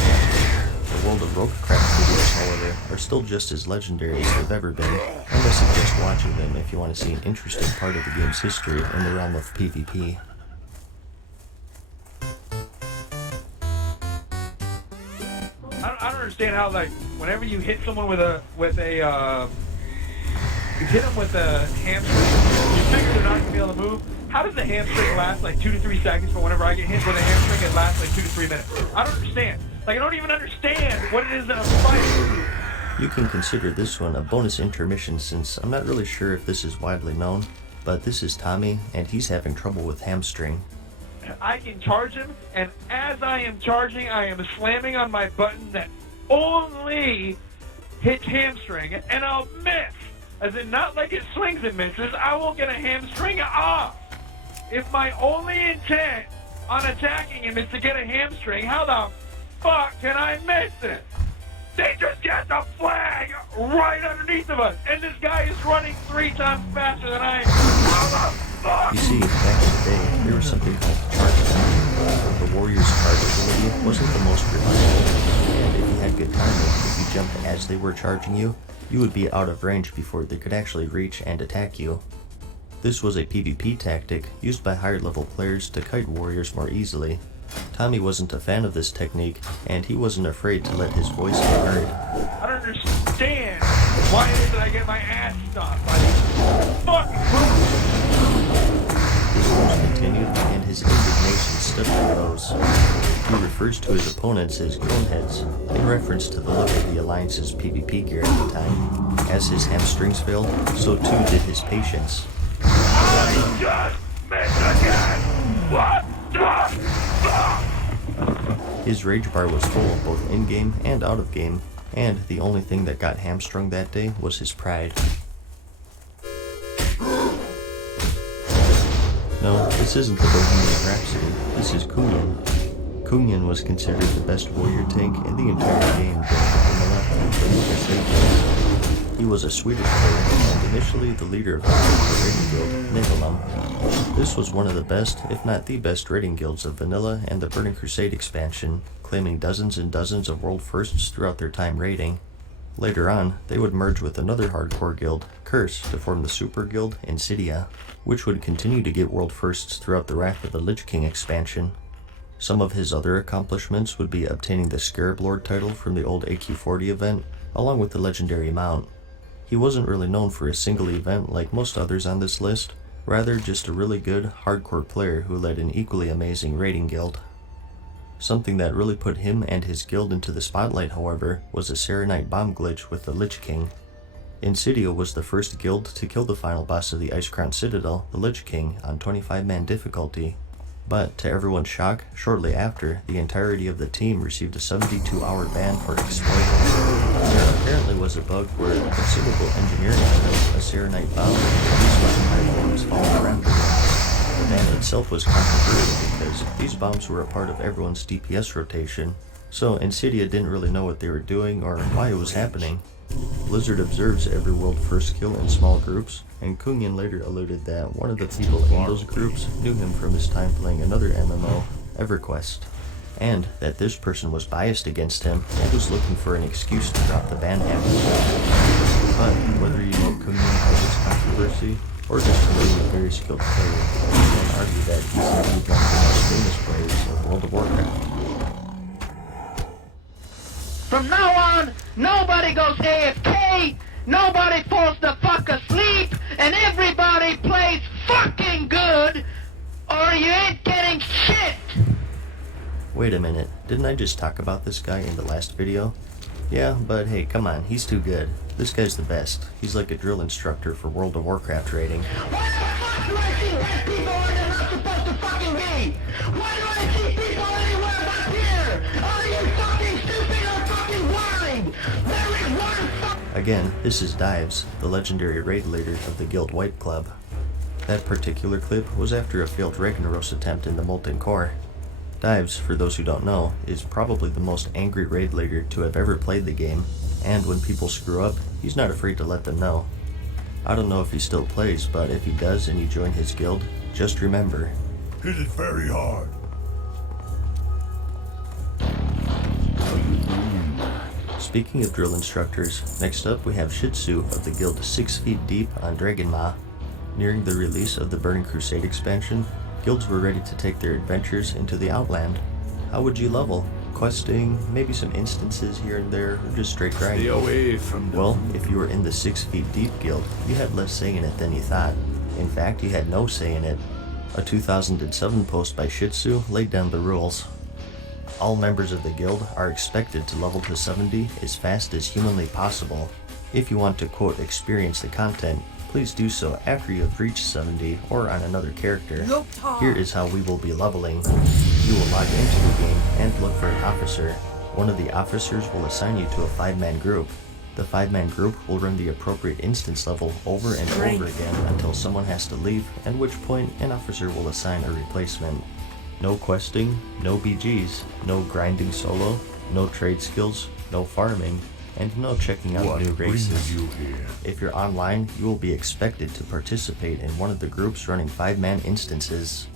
The World of Warcraft videos, however, are still just as legendary as they've ever been, and I suggest watching them if you want to see an interesting part of the game's history in the realm of PvP. I don't understand how, like, whenever you hit someone you hit them with a hamstring, you figure they're not going to be able to move. How does the hamstring last like 2 to 3 seconds, but whenever I get hit with a hamstring, it lasts like 2 to 3 minutes? I don't understand. Like, I don't even understand what it is that I'm fighting. You can consider this one a bonus intermission since I'm not really sure if this is widely known, but this is Tommy, and he's having trouble with hamstring. I can charge him, and as I am charging, I am slamming on my button that only hits hamstring, and I'll miss. As in, not like it swings and misses, I will get a hamstring off. If my only intent on attacking him is to get a hamstring, how the fuck can I miss it? They just got the flag right underneath of us, and this guy is running 3 times faster than I am. How the fuck? You see, back in the day, there was something called charge time. The warrior's charge ability wasn't the most reliable, and if you had good timing, if you jumped as they were charging you, you would be out of range before they could actually reach and attack you. This was a PvP tactic used by higher level players to kite warriors more easily. Tommy wasn't a fan of this technique, and he wasn't afraid to let his voice be heard. I don't understand why it is that I get my ass stomped by these fucking His voice continued, and his indignation stuck to rose. He refers to his opponents as croneheads, in reference to the look of the Alliance's PvP gear at the time. As his hamstrings failed, so too did his patience. I just missed again! What the fuck? His rage bar was full, both in-game and out-of-game, and the only thing that got hamstrung that day was his pride. No, this isn't the Bohemian Rhapsody, this is Kunyan. Kunyan was considered the best warrior tank in the entire game during the vanilla and Burning Crusade days. He was a Swedish player and initially the leader of the raiding guild, Nibelheim. This was one of the best, if not the best, raiding guilds of vanilla and the Burning Crusade expansion, claiming dozens and dozens of world firsts throughout their time raiding. Later on, they would merge with another hardcore guild, Curse, to form the super guild Insidia, which would continue to get world firsts throughout the Wrath of the Lich King expansion. Some of his other accomplishments would be obtaining the Scarab Lord title from the old AQ40 event, along with the legendary mount. He wasn't really known for a single event like most others on this list, rather just a really good, hardcore player who led an equally amazing raiding guild. Something that really put him and his guild into the spotlight, however, was a Serenite bomb glitch with the Lich King. Insidia was the first guild to kill the final boss of the Icecrown Citadel, the Lich King, on 25-man difficulty. But, to everyone's shock, shortly after, the entirety of the team received a 72-hour ban for exploiting. There apparently was a bug where a consumable engineering item, a Serenite bomb, produced by bombs falling around. The ban itself was controversial because these bombs were a part of everyone's DPS rotation, so Insidia didn't really know what they were doing or why it was happening. Blizzard observes every world first kill in small groups, and Kunyan later alluded that one of the people in those groups knew him from his time playing another MMO, EverQuest, and that this person was biased against him and was looking for an excuse to drop the ban after. But whether you know Kunyan has this controversy, or just a very skilled player, you can argue that he's indeed one of the most famous players of World of Warcraft. From now on, nobody goes AFK, nobody falls the fuck asleep, and everybody plays fucking good, or you ain't getting shit! Wait a minute, didn't I just talk about this guy in the last video? Yeah, but hey, come on, he's too good. This guy's the best. He's like a drill instructor for World of Warcraft raiding. Why the fuck do I see red people where they're not supposed to fucking be? Why do I see people anywhere but here? Are you fucking stupid or fucking blind? There is one fuck. Again, this is Dives, the legendary raid leader of the Guild White Club. That particular clip was after a failed Ragnaros attempt in the Molten Core. Dives, for those who don't know, is probably the most angry raid leader to have ever played the game, and when people screw up, he's not afraid to let them know. I don't know if he still plays, but if he does and you join his guild, just remember, hit it very hard. Speaking of drill instructors, next up we have Shitsu of the guild 6 Feet Deep on Dragonma. Nearing the release of the Burning Crusade expansion, guilds were ready to take their adventures into the Outland. How would you level? Questing, maybe some instances here and there, or just straight grinding? Stay away from them. Well, if you were in the 6 Feet Deep guild, you had less say in it than you thought. In fact, you had no say in it. A 2007 post by Shitsu laid down the rules. All members of the guild are expected to level to 70 as fast as humanly possible. If you want to quote experience the content, please do so after you have reached 70 or on another character. Here is how we will be leveling. You will log into the game and look for an officer. One of the officers will assign you to a 5-man group. The 5-man group will run the appropriate instance level over and over again until someone has to leave, at which point an officer will assign a replacement. No questing, no BGs, no grinding solo, no trade skills, no farming, and no checking out new races. If you're online, you will be expected to participate in one of the groups running 5-man instances.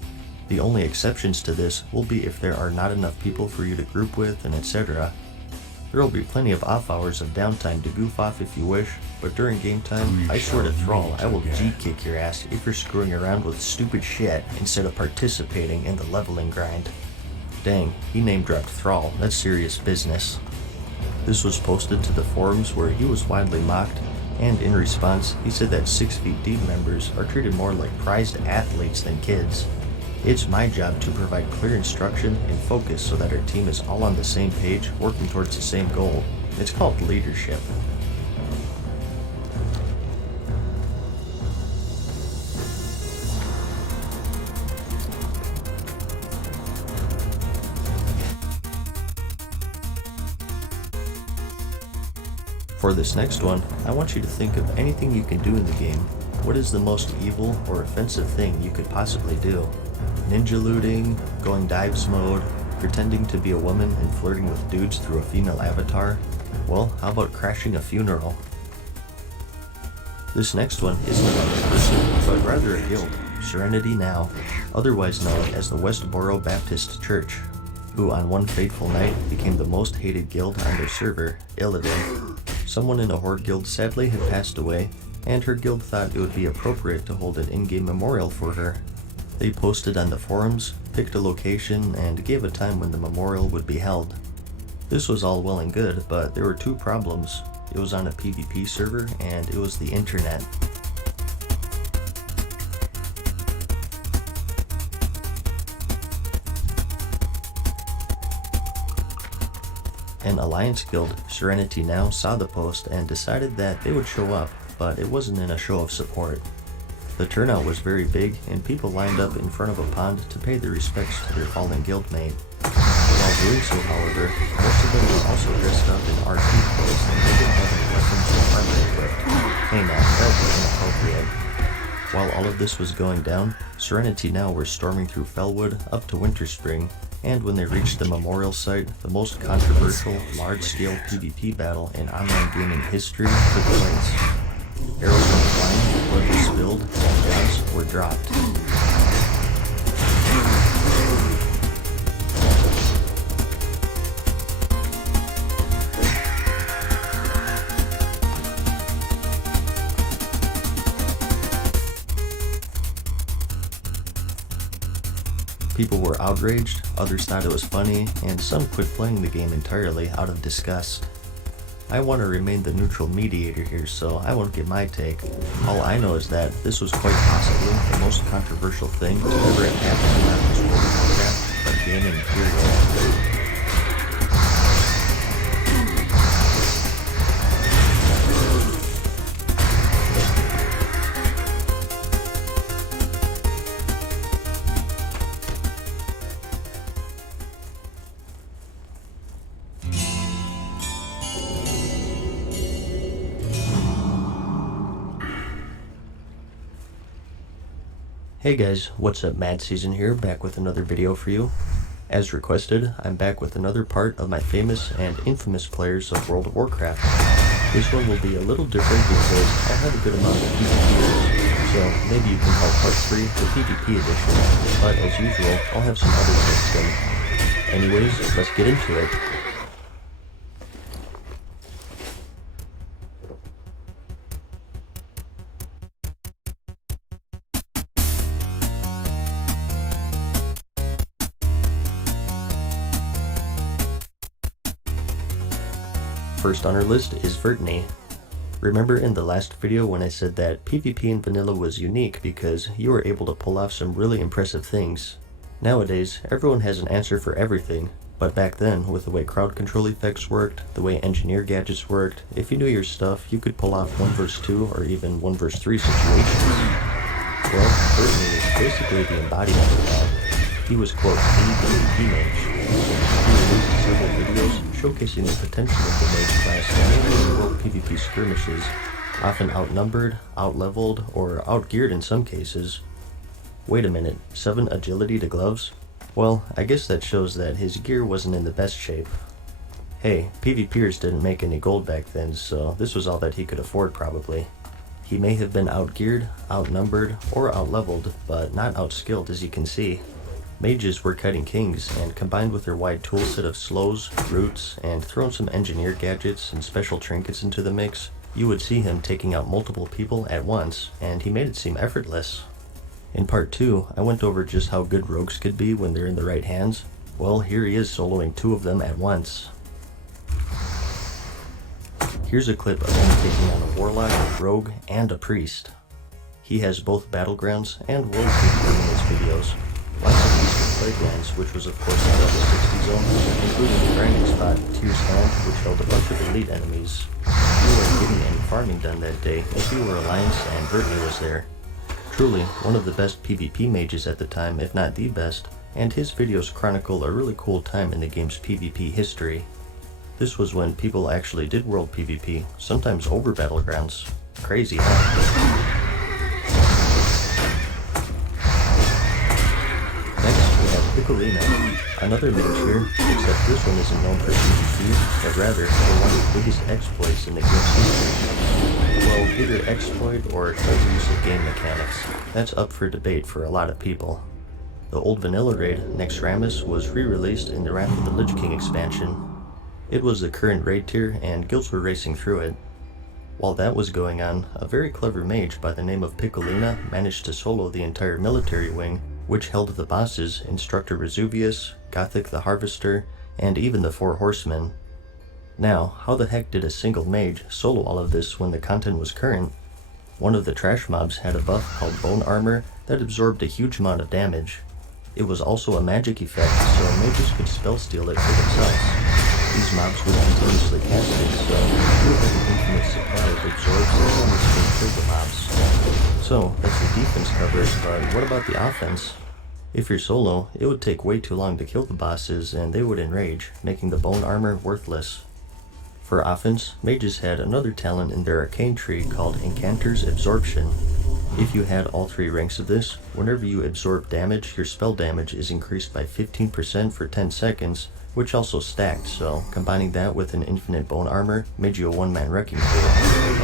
The only exceptions to this will be if there are not enough people for you to group with and etc. There will be plenty of off hours of downtime to goof off if you wish, but during game time, I swear to Thrall, I will G-kick your ass if you're screwing around with stupid shit instead of participating in the leveling grind. Dang, he name-dropped Thrall, that's serious business. This was posted to the forums where he was widely mocked, and in response, he said that 6 Feet Deep members are treated more like prized athletes than kids. It's my job to provide clear instruction and focus so that our team is all on the same page, working towards the same goal. It's called leadership. For this next one, I want you to think of anything you can do in the game. what is the most evil or offensive thing you could possibly do? Ninja looting, going dives mode, pretending to be a woman and flirting with dudes through a female avatar? Well, how about crashing a funeral? This next one isn't about a person, but rather a guild, Serenity Now, otherwise known as the Westboro Baptist Church, who on one fateful night became the most hated guild on their server, Illidan. Someone in a horde guild sadly had passed away, and her guild thought it would be appropriate to hold an in-game memorial for her. They posted on the forums, picked a location, and gave a time when the memorial would be held. This was all well and good, but there were two problems. It was on a PvP server, and it was the internet. An alliance guild, Serenity Now, saw the post and decided that they would show up, but it wasn't in a show of support. The turnout was very big, and people lined up in front of a pond to pay their respects to their fallen guildmate. While doing so, however, most of them were also dressed up in RP clothes and they didn't have any weapons or armor equipped. Hey now, that was inappropriate. While all of this was going down, Serenity Now were storming through Fellwood up to Winterspring, and when they reached the memorial site, the most controversial, large-scale PvP battle in online gaming history took place. Arrows went flying, blood was spilled, and bombs were dropped. People were outraged, others thought it was funny, and some quit playing the game entirely out of disgust. I want to remain the neutral mediator here, so I won't give my take. All I know is that this was quite possibly the most controversial thing to ever have happened in not just World of Warcraft, but gaming period. Hey guys, what's up? Mad Season here, back with another video for you. As requested, I'm back with another part of my famous and infamous players of World of Warcraft. This one will be a little different because I have a good amount of PvPers, so maybe you can call part 3 the PvP edition, but as usual, I'll have some others mixed in. Anyways, let's get into it. First on our list is Vertney. Remember in the last video when I said that PvP in vanilla was unique because you were able to pull off some really impressive things. Nowadays, everyone has an answer for everything, but back then, with the way crowd control effects worked, the way engineer gadgets worked, if you knew your stuff, you could pull off 1 vs 2 or even 1 vs 3 situations. Well, Vertney is basically the embodiment of that. He was, quote, the PvP mage. He released several videos showcasing the potential of the mage class mainly in world PvP skirmishes, often outnumbered, outleveled, or outgeared in some cases. Wait a minute, 7 agility to gloves? Well, I guess that shows that his gear wasn't in the best shape. Hey, PvPers didn't make any gold back then, so this was all that he could afford probably. He may have been outgeared, outnumbered, or outleveled, but not outskilled as you can see. Mages were cutting kings, and combined with their wide toolset of slows, roots, and thrown some engineer gadgets and special trinkets into the mix, you would see him taking out multiple people at once, and he made it seem effortless. In part 2, I went over just how good rogues could be when they're in the right hands. Well, here he is soloing 2 of them at once. Here's a clip of him taking on a warlock, rogue, and a priest. He has both battlegrounds and world PvP in his videos. Lots of Eastern Plaguelands, which was of course the level 60 zone, including the grinding spot, Tyr's Hand, which held a bunch of elite enemies. You weren't getting any farming done that day if you were Alliance and Vertney was there. Truly, one of the best PvP mages at the time, if not the best, and his videos chronicle a really cool time in the game's PvP history. This was when people actually did world PvP, sometimes over battlegrounds. Crazy, huh? Piccolina, another mage here, except this one isn't known for PvP, but rather for one of the biggest exploits in the game's history. Well, either exploit or clever use of game mechanics. That's up for debate for a lot of people. The old vanilla raid, Nexramus, was re-released in the Wrath of the Lich King expansion. It was the current raid tier, and guilds were racing through it. While that was going on, a very clever mage by the name of Piccolina managed to solo the entire military wing, which held the bosses Instructor Vesuvius, Gothic the Harvester, and even the Four Horsemen. Now, how the heck did a single mage solo all of this when the content was current? One of the trash mobs had a buff called Bone Armor that absorbed a huge amount of damage. It was also a magic effect, so mages could spell steal it for themselves. These mobs would continuously cast it, so you would have an infinite supply of absorbs as long as you can kill the mobs. So, that's the defense cover, but what about the offense? If you're solo, it would take way too long to kill the bosses, and they would enrage, making the bone armor worthless. For offense, mages had another talent in their arcane tree called Incanter's Absorption. If you had all three ranks of this, whenever you absorb damage, your spell damage is increased by 15% for 10 seconds, which also stacked, so combining that with an infinite bone armor made you a one-man wrecking crew.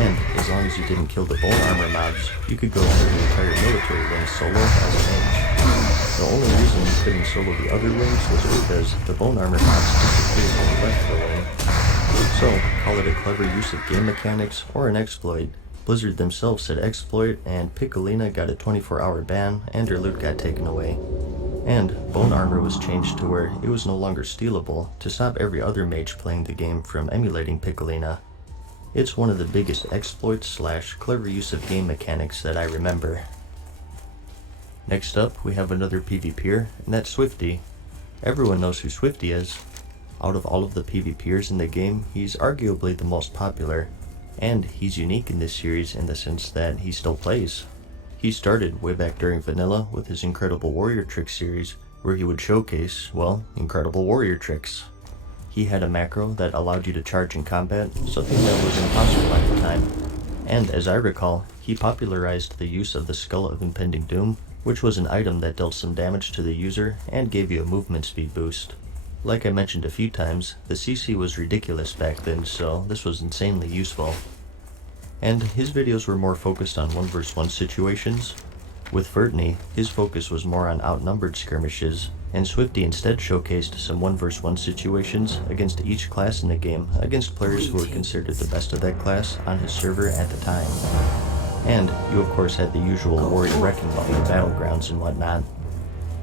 And as long as you didn't kill the bone armor mobs, you could go through the entire military wing solo as a mage. The only reason you couldn't solo the other wings was because the bone armor mobs disappeared when you left the wing. So, call it a clever use of game mechanics or an exploit. Blizzard themselves said exploit, and Piccolina got a 24-hour ban, and her loot got taken away. And bone armor was changed to where it was no longer stealable to stop every other mage playing the game from emulating Piccolina. It's one of the biggest exploits / clever use of game mechanics that I remember. Next up, we have another PvPer, and that's Swifty. Everyone knows who Swifty is. Out of all of the PvPers in the game, he's arguably the most popular, and he's unique in this series in the sense that he still plays. He started way back during vanilla with his Incredible Warrior Tricks series, where he would showcase, well, incredible warrior tricks. He had a macro that allowed you to charge in combat, something that was impossible at the time. And as I recall, he popularized the use of the Skull of Impending Doom, which was an item that dealt some damage to the user and gave you a movement speed boost. Like I mentioned a few times, the CC was ridiculous back then, so this was insanely useful. And his videos were more focused on 1v1 situations. With Vertney, his focus was more on outnumbered skirmishes, and Swifty instead showcased some 1v1 situations against each class in the game, against players who were considered the best of that class on his server at the time. And you of course had the usual warrior wrecking ball in battlegrounds and whatnot.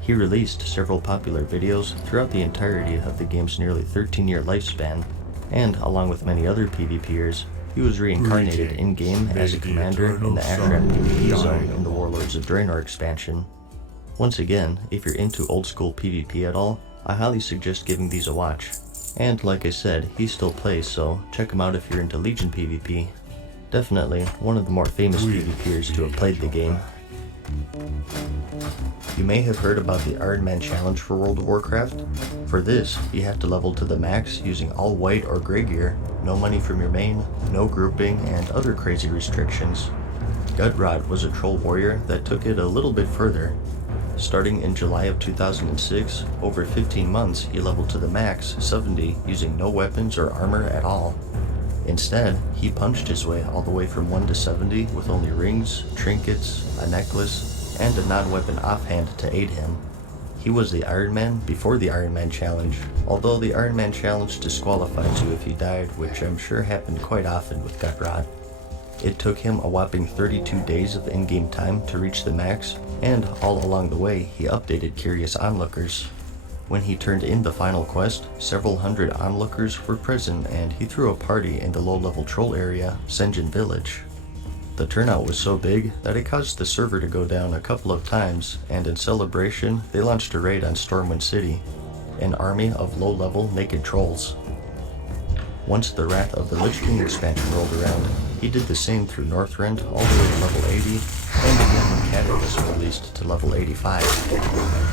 He released several popular videos throughout the entirety of the game's nearly 13-year lifespan, and along with many other PvPers, he was reincarnated in-game as a commander in the Ashram PvP zone in the Warlords of Draenor expansion. Once again, if you're into old-school PvP at all, I highly suggest giving these a watch. And like I said, he still plays, so check him out if you're into Legion PvP. Definitely one of the more famous PvPers to have played the game. You may have heard about the Iron Man challenge for World of Warcraft. For this, you have to level to the max using all white or gray gear, no money from your main, no grouping, and other crazy restrictions. Gutrod was a troll warrior that took it a little bit further. Starting in July of 2006, over 15 months he leveled to the max, 70, using no weapons or armor at all. Instead, he punched his way all the way from 1 to 70 with only rings, trinkets, a necklace, and a non-weapon offhand to aid him. He was the Iron Man before the Iron Man challenge, although the Iron Man challenge disqualifies you if you died, which I'm sure happened quite often with Gutrod. It took him a whopping 32 days of in-game time to reach the max, and all along the way he updated curious onlookers. When he turned in the final quest, several hundred onlookers were present and he threw a party in the low-level troll area, Senjin Village. The turnout was so big that it caused the server to go down a couple of times, and in celebration, they launched a raid on Stormwind City, an army of low-level naked trolls. Once the Wrath of the Lich King expansion rolled around, he did the same through Northrend all the way to level 80, and again when Cadet was released to level 85.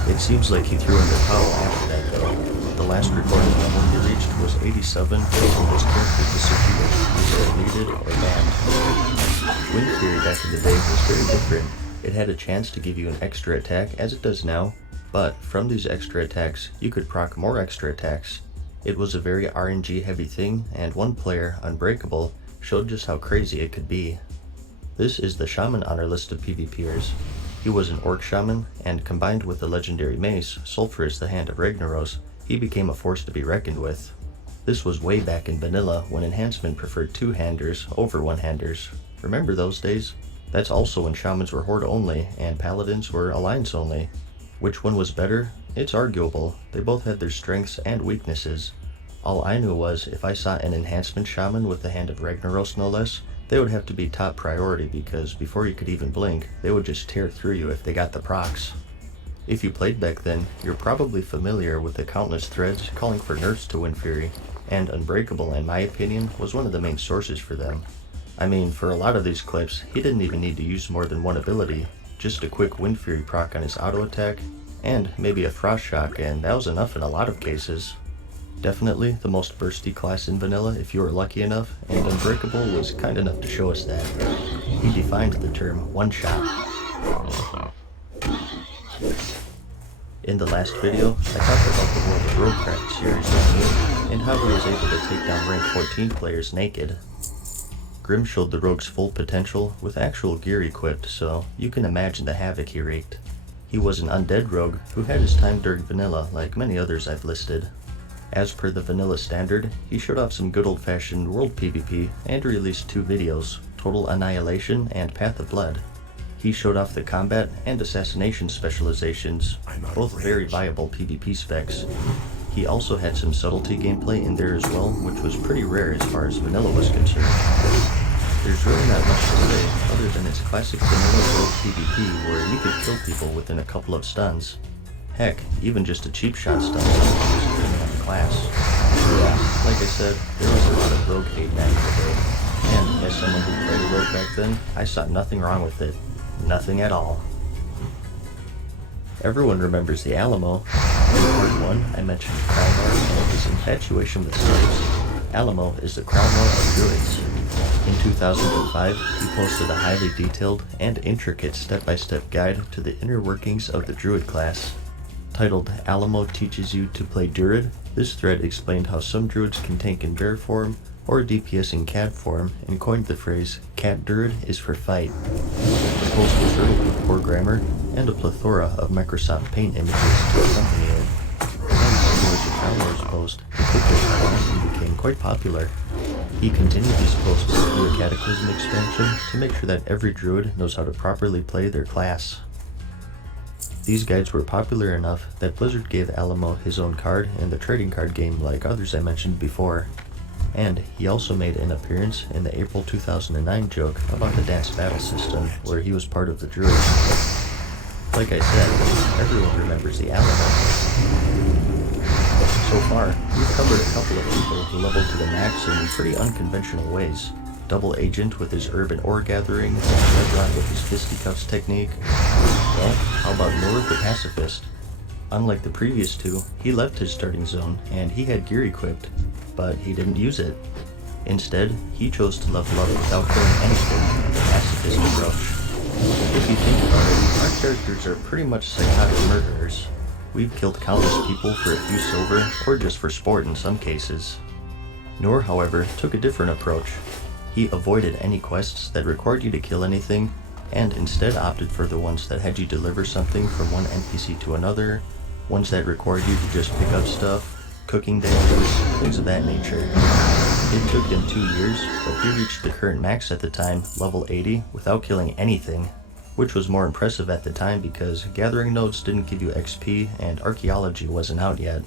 It seems like he threw in the towel after that though. The last recording level he reached was 87, and his character disappeared, either deleted or banned. Wind Fury back in the day was very different. It had a chance to give you an extra attack, as it does now, But from these extra attacks, you could proc more extra attacks. It was a very RNG heavy thing, and one player, Unbreakable, showed just how crazy it could be. This is the Shaman on our list of PvPers. He was an Orc Shaman, and combined with the legendary mace, Sulphurous the Hand of Ragnaros, he became a force to be reckoned with. This was way back in vanilla when enhancement preferred two-handers over one-handers. Remember those days? That's also when Shamans were Horde only, and Paladins were Alliance only. Which one was better? It's arguable. They both had their strengths and weaknesses. All I knew was, if I saw an enhancement Shaman with the Hand of Ragnaros no less, they would have to be top priority because before you could even blink, they would just tear through you if they got the procs. If you played back then, you're probably familiar with the countless threads calling for nerfs to Wind Fury, and Unbreakable, in my opinion, was one of the main sources for them. I mean, for a lot of these clips, he didn't even need to use more than one ability, just a quick Wind Fury proc on his auto attack, and maybe a Frost Shock, and that was enough in a lot of cases. Definitely the most bursty class in vanilla if you were lucky enough, and Unbreakable was kind enough to show us that. He defined the term one-shot. In the last video, I talked about the World of Warcraft series with me, and how he was able to take down rank 14 players naked. Grim showed the rogue's full potential with actual gear equipped, so you can imagine the havoc he wreaked. He was an undead rogue who had his time during vanilla like many others I've listed. As per the vanilla standard, he showed off some good old-fashioned world PvP and released 2 videos, Total Annihilation and Path of Blood. He showed off the combat and assassination specializations, both very viable PvP specs. He also had some subtlety gameplay in there as well, which was pretty rare as far as vanilla was concerned. There's really not much to say, other than its classic vanilla world PvP where you could kill people within a couple of stuns. Heck, even just a cheap shot stun sometimes depending on the class. Yeah, like I said, there was a lot of rogue hate back in the day, and as someone who played a rogue back then, I saw nothing wrong with it. Nothing at all. Everyone remembers the Alamo. In part 1, I mentioned Crown Lord and his infatuation with slaves. Alamo is the Crown Lord of Druids. In 2005, he posted a highly detailed and intricate step-by-step guide to the inner workings of the Druid class. Titled Alamo Teaches You to Play Druid, this thread explained how some Druids can tank in bear form or DPS in cat form, and coined the phrase, Cat Druid is for fight. The post was riddled with poor grammar, and a plethora of Microsoft Paint images to accompany it. And similar to Crown Lord's post, he quickly caught on and became quite popular. He continued these posts through a Cataclysm expansion to make sure that every Druid knows how to properly play their class. These guides were popular enough that Blizzard gave Alamo his own card in the trading card game like others I mentioned before. And he also made an appearance in the April 2009 joke about the dance battle system, where he was part of the Druids. Like I said, everyone remembers the Alamo. So far, we've covered a couple of people who leveled to the max in pretty unconventional ways. Double Agent with his urban ore gathering, Redrot with his fisticuffs technique. Well, how about Nord the Pacifist? Unlike the previous two, he left his starting zone and he had gear equipped, but he didn't use it. Instead, he chose to level up without killing anything, the pacifist approach. If you think about it, our characters are pretty much psychotic murderers. We've killed countless people for a few silver, or just for sport in some cases. Noor, however, took a different approach. He avoided any quests that required you to kill anything, and instead opted for the ones that had you deliver something from one NPC to another, ones that required you to just pick up stuff, cooking dailies, things of that nature. It took him 2 years, but he reached the current max at the time, level 80, without killing anything, which was more impressive at the time because gathering nodes didn't give you XP and archaeology wasn't out yet.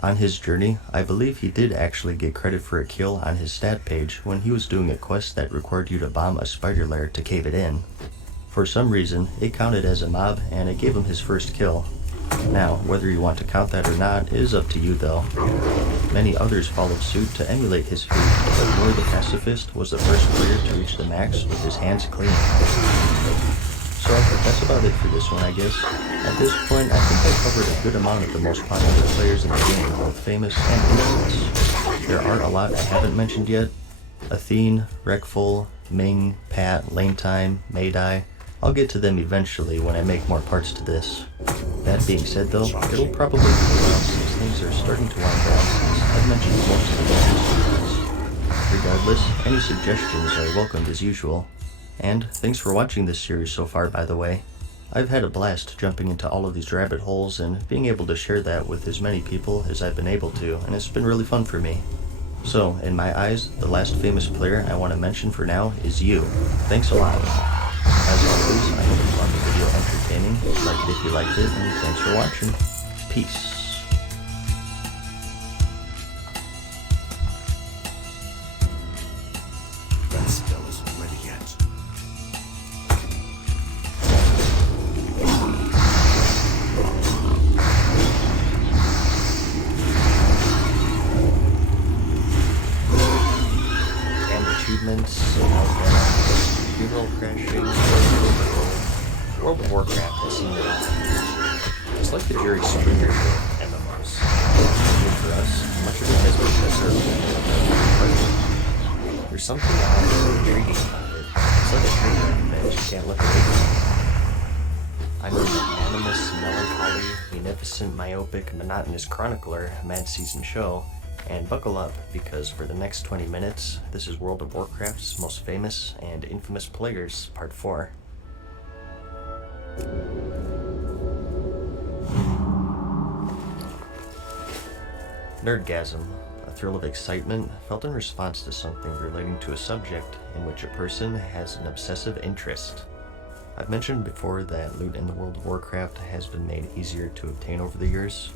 On his journey, I believe he did actually get credit for a kill on his stat page when he was doing a quest that required you to bomb a spider lair to cave it in. For some reason, it counted as a mob and it gave him his first kill. Now, whether you want to count that or not is up to you though. Many others followed suit to emulate his feat, but Noor the Pacifist was the first player to reach the max with his hands clean. So that's about it for this one, I guess. At this point, I think I covered a good amount of the most popular players in the game, both famous and infamous. There are a lot I haven't mentioned yet. Athene, Rekful, Ming, Pat, Lane Time, Maydai. I'll get to them eventually when I make more parts to this. That being said though, it'll probably be a while since things are starting to wind down since I've mentioned most of the series. Regardless, any suggestions are welcomed as usual. And thanks for watching this series so far, by the way. I've had a blast jumping into all of these rabbit holes and being able to share that with as many people as I've been able to, and it's been really fun for me. So, in my eyes, the last famous player I want to mention for now is you. Thanks a lot. As always, I hope you found the video entertaining. Like it if you liked it, and thanks for watching. Peace. That spell isn't ready yet. And achievements, funeral crashing, World of Warcraft has seen it all. It's like the Jerry Springer show MMOs. Good for us, much of it has been deserved. There's something oddly intriguing about it. It's like a train wreck that you can't look away from. I'm a magnanimous, melancholy, munificent, myopic, monotonous chronicler mad-season show, and buckle up, because for the next 20 minutes, this is World of Warcraft's most famous and infamous players, Part 4. Nerdgasm, a thrill of excitement felt in response to something relating to a subject in which a person has an obsessive interest. I've mentioned before that loot in the World of Warcraft has been made easier to obtain over the years.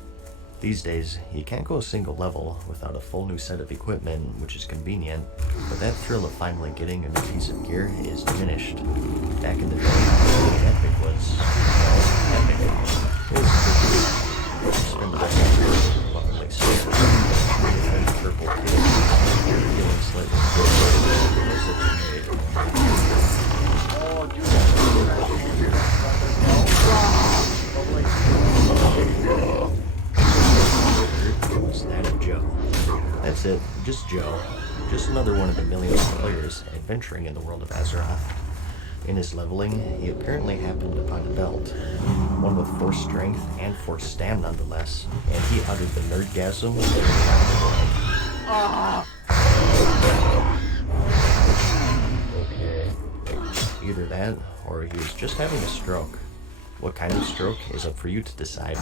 These days, you can't go a single level without a full new set of equipment, which is convenient, but that thrill of finally getting a new piece of gear is diminished. Back in the day, being epic was, well, epic. It was pretty. You spend the rest of your life buckling stairs, with purple tape, you're feeling slightly good, those that you made. Oh, dude. Was that of Joe. That's it, just Joe. Just another one of the millions of players adventuring in the world of Azeroth. In his leveling, he apparently happened upon a belt, one with force strength and force stam nonetheless, and he uttered the nerdgasm with every Okay. Either that, or he was just having a stroke. What kind of stroke is up for you to decide.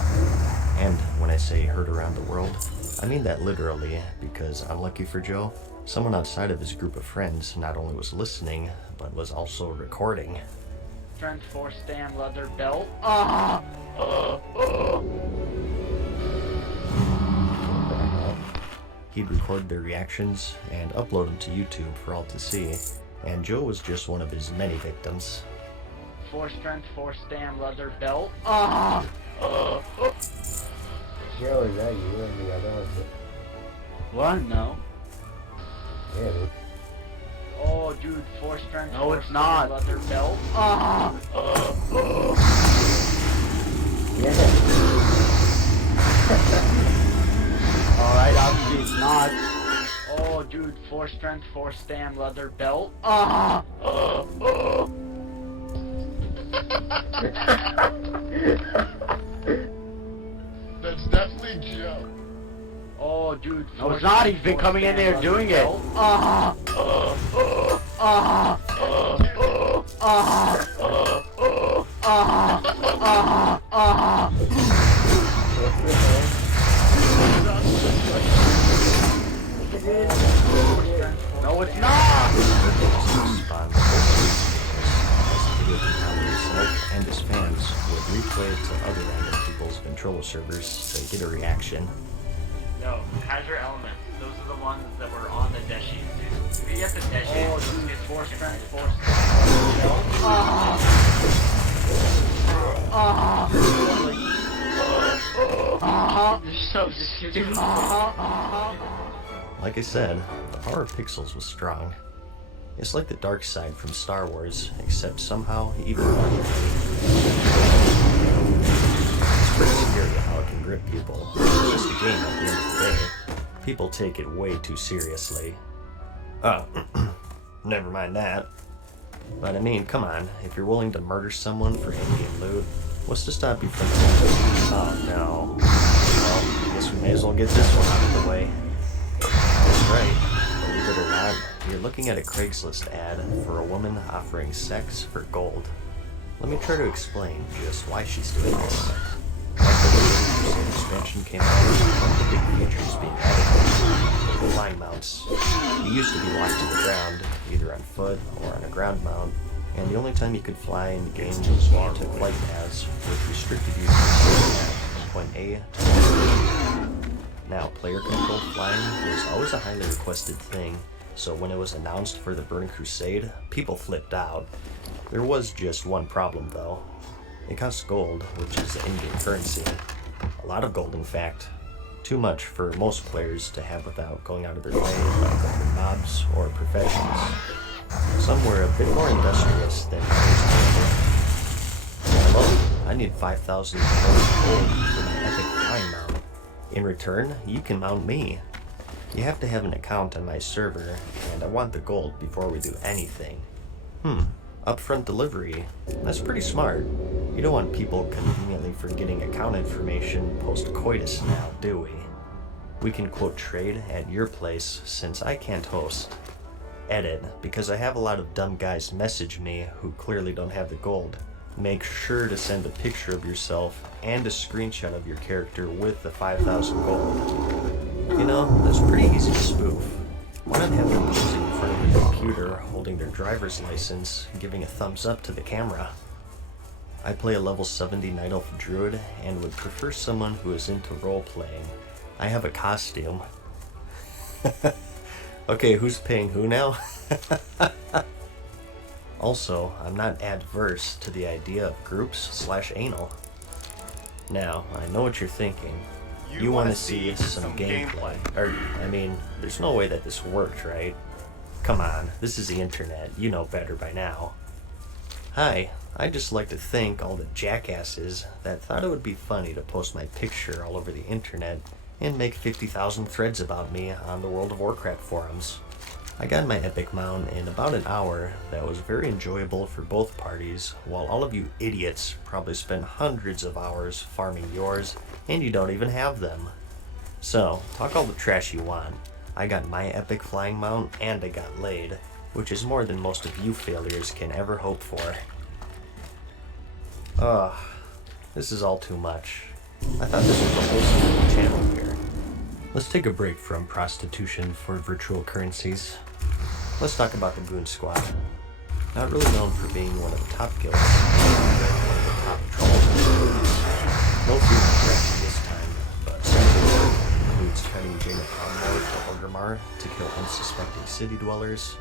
And when I say heard around the world, I mean that literally, because unlucky for Joe, someone outside of his group of friends not only was listening, but was also recording. Strength 4 stam leather belt. He'd record their reactions and upload them to YouTube for all to see, and Joe was just one of his many victims. 4 strength 4 stam leather belt. Joe, is that you and the other one? What? No. Yeah, dude. Oh, dude, 4 strength. No, 4 it's stam not. leather belt. Yeah. Alright, obviously it's not. Oh, dude, 4 strength 4 stam leather belt. That's definitely Joe. Oh, dude. No, it's not. He's been coming in there doing it. No, it's not. Himself and his fans would replay it to other random people's controller servers to get a reaction. No, Hazard Elements. Those are the ones that were on the deck sheet. If you get the deck sheet, Oh, it's dude, get 4 strength 4 You're so stupid. Like I said, the power of pixels was strong. It's like the dark side from Star Wars, except somehow even more deadly. It's pretty scary how it can grip people. It's just a game at the end of the day. People take it way too seriously. Never mind that. But I mean, come on, if you're willing to murder someone for in-game loot, What's to stop you from... Oh, no. Well, I guess we may as well get this one out of the way. That's right. Believe it or not, you're looking at a Craigslist ad for a woman offering sex for gold. Let me try to explain just why she's doing this. After the Crusade expansion came out, one of the big features being added were the flying mounts. They used to be locked to the ground, either on foot or on a ground mount, and the only time you could fly in the game was when you took flight paths, which restricted you from point A to point B. Now, player-controlled flying was always a highly requested thing, so when it was announced for the Burning Crusade, people flipped out. There was just one problem, though. It costs gold, which is the in-game currency. A lot of gold, in fact. Too much for most players to have without going out of their way, like other mobs or professions. Some were a bit more industrious than others. Hello, I need 5,000 gold for my epic flying mount. In return, you can mount me. You have to have an account on my server, and I want the gold before we do anything. Upfront delivery. That's pretty smart. You don't want people conveniently forgetting account information post-coitus now, do we? We can quote trade at your place since I can't host. Edit, because I have a lot of dumb guys message me who clearly don't have the gold. Make sure to send a picture of yourself and a screenshot of your character with the 5,000 gold. You know, that's pretty easy to spoof. Why not have them posing in front of a computer, holding their driver's license, giving a thumbs up to the camera? I play a level 70 Night Elf Druid and would prefer someone who is into role-playing. I have a costume. Okay, who's paying who now? Also, I'm not adverse to the idea of groups/anal. Now, I know what you're thinking. You want to see some gameplay. There's no way that this worked, right? Come on, this is the internet. You know better by now. Hi, I'd just like to thank all the jackasses that thought it would be funny to post my picture all over the internet and make 50,000 threads about me on the World of Warcraft forums. I got my epic mount in about an hour that was very enjoyable for both parties, while all of you idiots probably spent hundreds of hours farming yours, and you don't even have them. So, talk all the trash you want. I got my epic flying mount, and I got laid, which is more than most of you failures can ever hope for. Ugh, this is all too much. I thought this was a wholesome channel here. Let's take a break from prostitution for virtual currencies. Let's talk about the Goon Squad. Not really known for being one of the top guilds, but one of the top trolls. No fear of correction this time, but some of the work includes turning Jaina Conmore to Orgrimmar to kill unsuspecting city dwellers,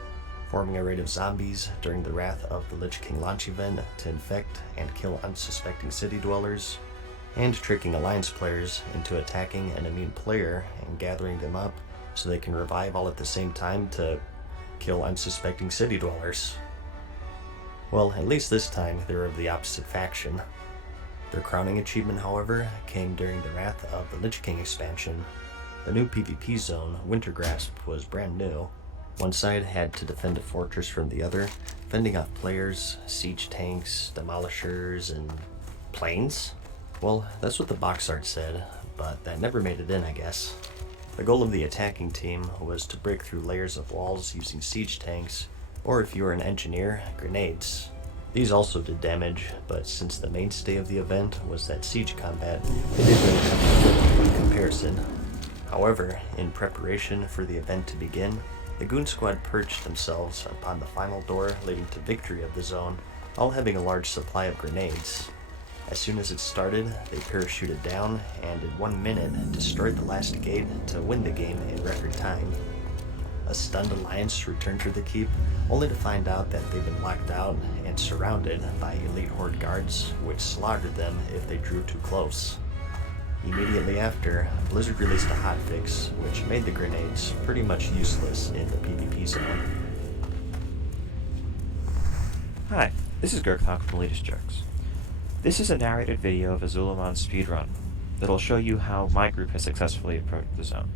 forming a raid of zombies during the Wrath of the Lich King launch event to infect and kill unsuspecting city dwellers, and tricking Alliance players into attacking an immune player and gathering them up so they can revive all at the same time to kill unsuspecting city dwellers. Well, at least this time they're of the opposite faction. Their crowning achievement, however, came during the Wrath of the Lich King expansion. The new PvP zone, Wintergrasp, was brand new. One side had to defend a fortress from the other, fending off players, siege tanks, demolishers, and planes. Well, that's what the box art said, but that never made it in, I guess. The goal of the attacking team was to break through layers of walls using siege tanks, or if you were an engineer, grenades. These also did damage, but since the mainstay of the event was that siege combat, they did really come in comparison. However, in preparation for the event to begin, the Goon Squad perched themselves upon the final door leading to victory of the zone, all having a large supply of grenades. As soon as it started, they parachuted down and in 1 minute destroyed the last gate to win the game in record time. A stunned Alliance returned to the keep, only to find out that they've been locked out and surrounded by elite Horde guards, which slaughtered them if they drew too close. Immediately after, Blizzard released a hotfix, which made the grenades pretty much useless in the PvP zone. Hi, this is Gurkhok from Latest Jerks. This is a narrated video of a Zulaman speedrun that'll show you how my group has successfully approached the zone.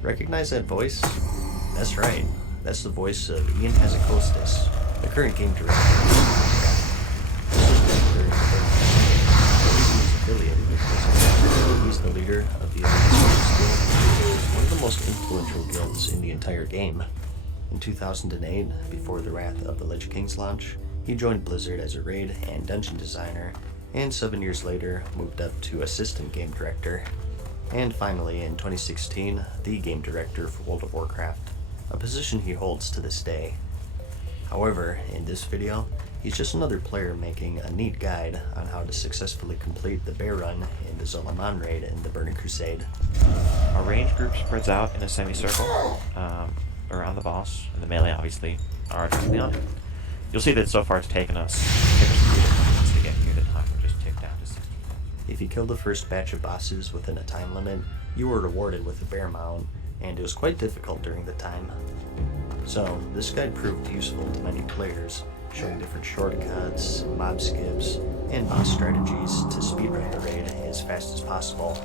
Recognize that voice? That's right. That's the voice of Ian Hazakostas, the current game director. This was made during the He's the leader of the Elite Guild, which is one of the most influential guilds in the entire game. In 2008, before the Wrath of the Lich King's launch, he joined Blizzard as a raid and dungeon designer, and 7 years later moved up to assistant game director. And finally, in 2016, the game director for World of Warcraft, a position he holds to this day. However, in this video, he's just another player making a neat guide on how to successfully complete the bear run in the Zolaman raid in the Burning Crusade. Our range group spreads out in a semicircle around the boss, and the melee obviously are directly on him. You'll see that so far it's taken us 3 minutes to get here. The time will just tick down to 60. If you killed the first batch of bosses within a time limit, you were rewarded with a bear mount, and it was quite difficult during the time. So, this guide proved useful to many players, showing different shortcuts, mob skips, and boss strategies to speedrun the raid as fast as possible.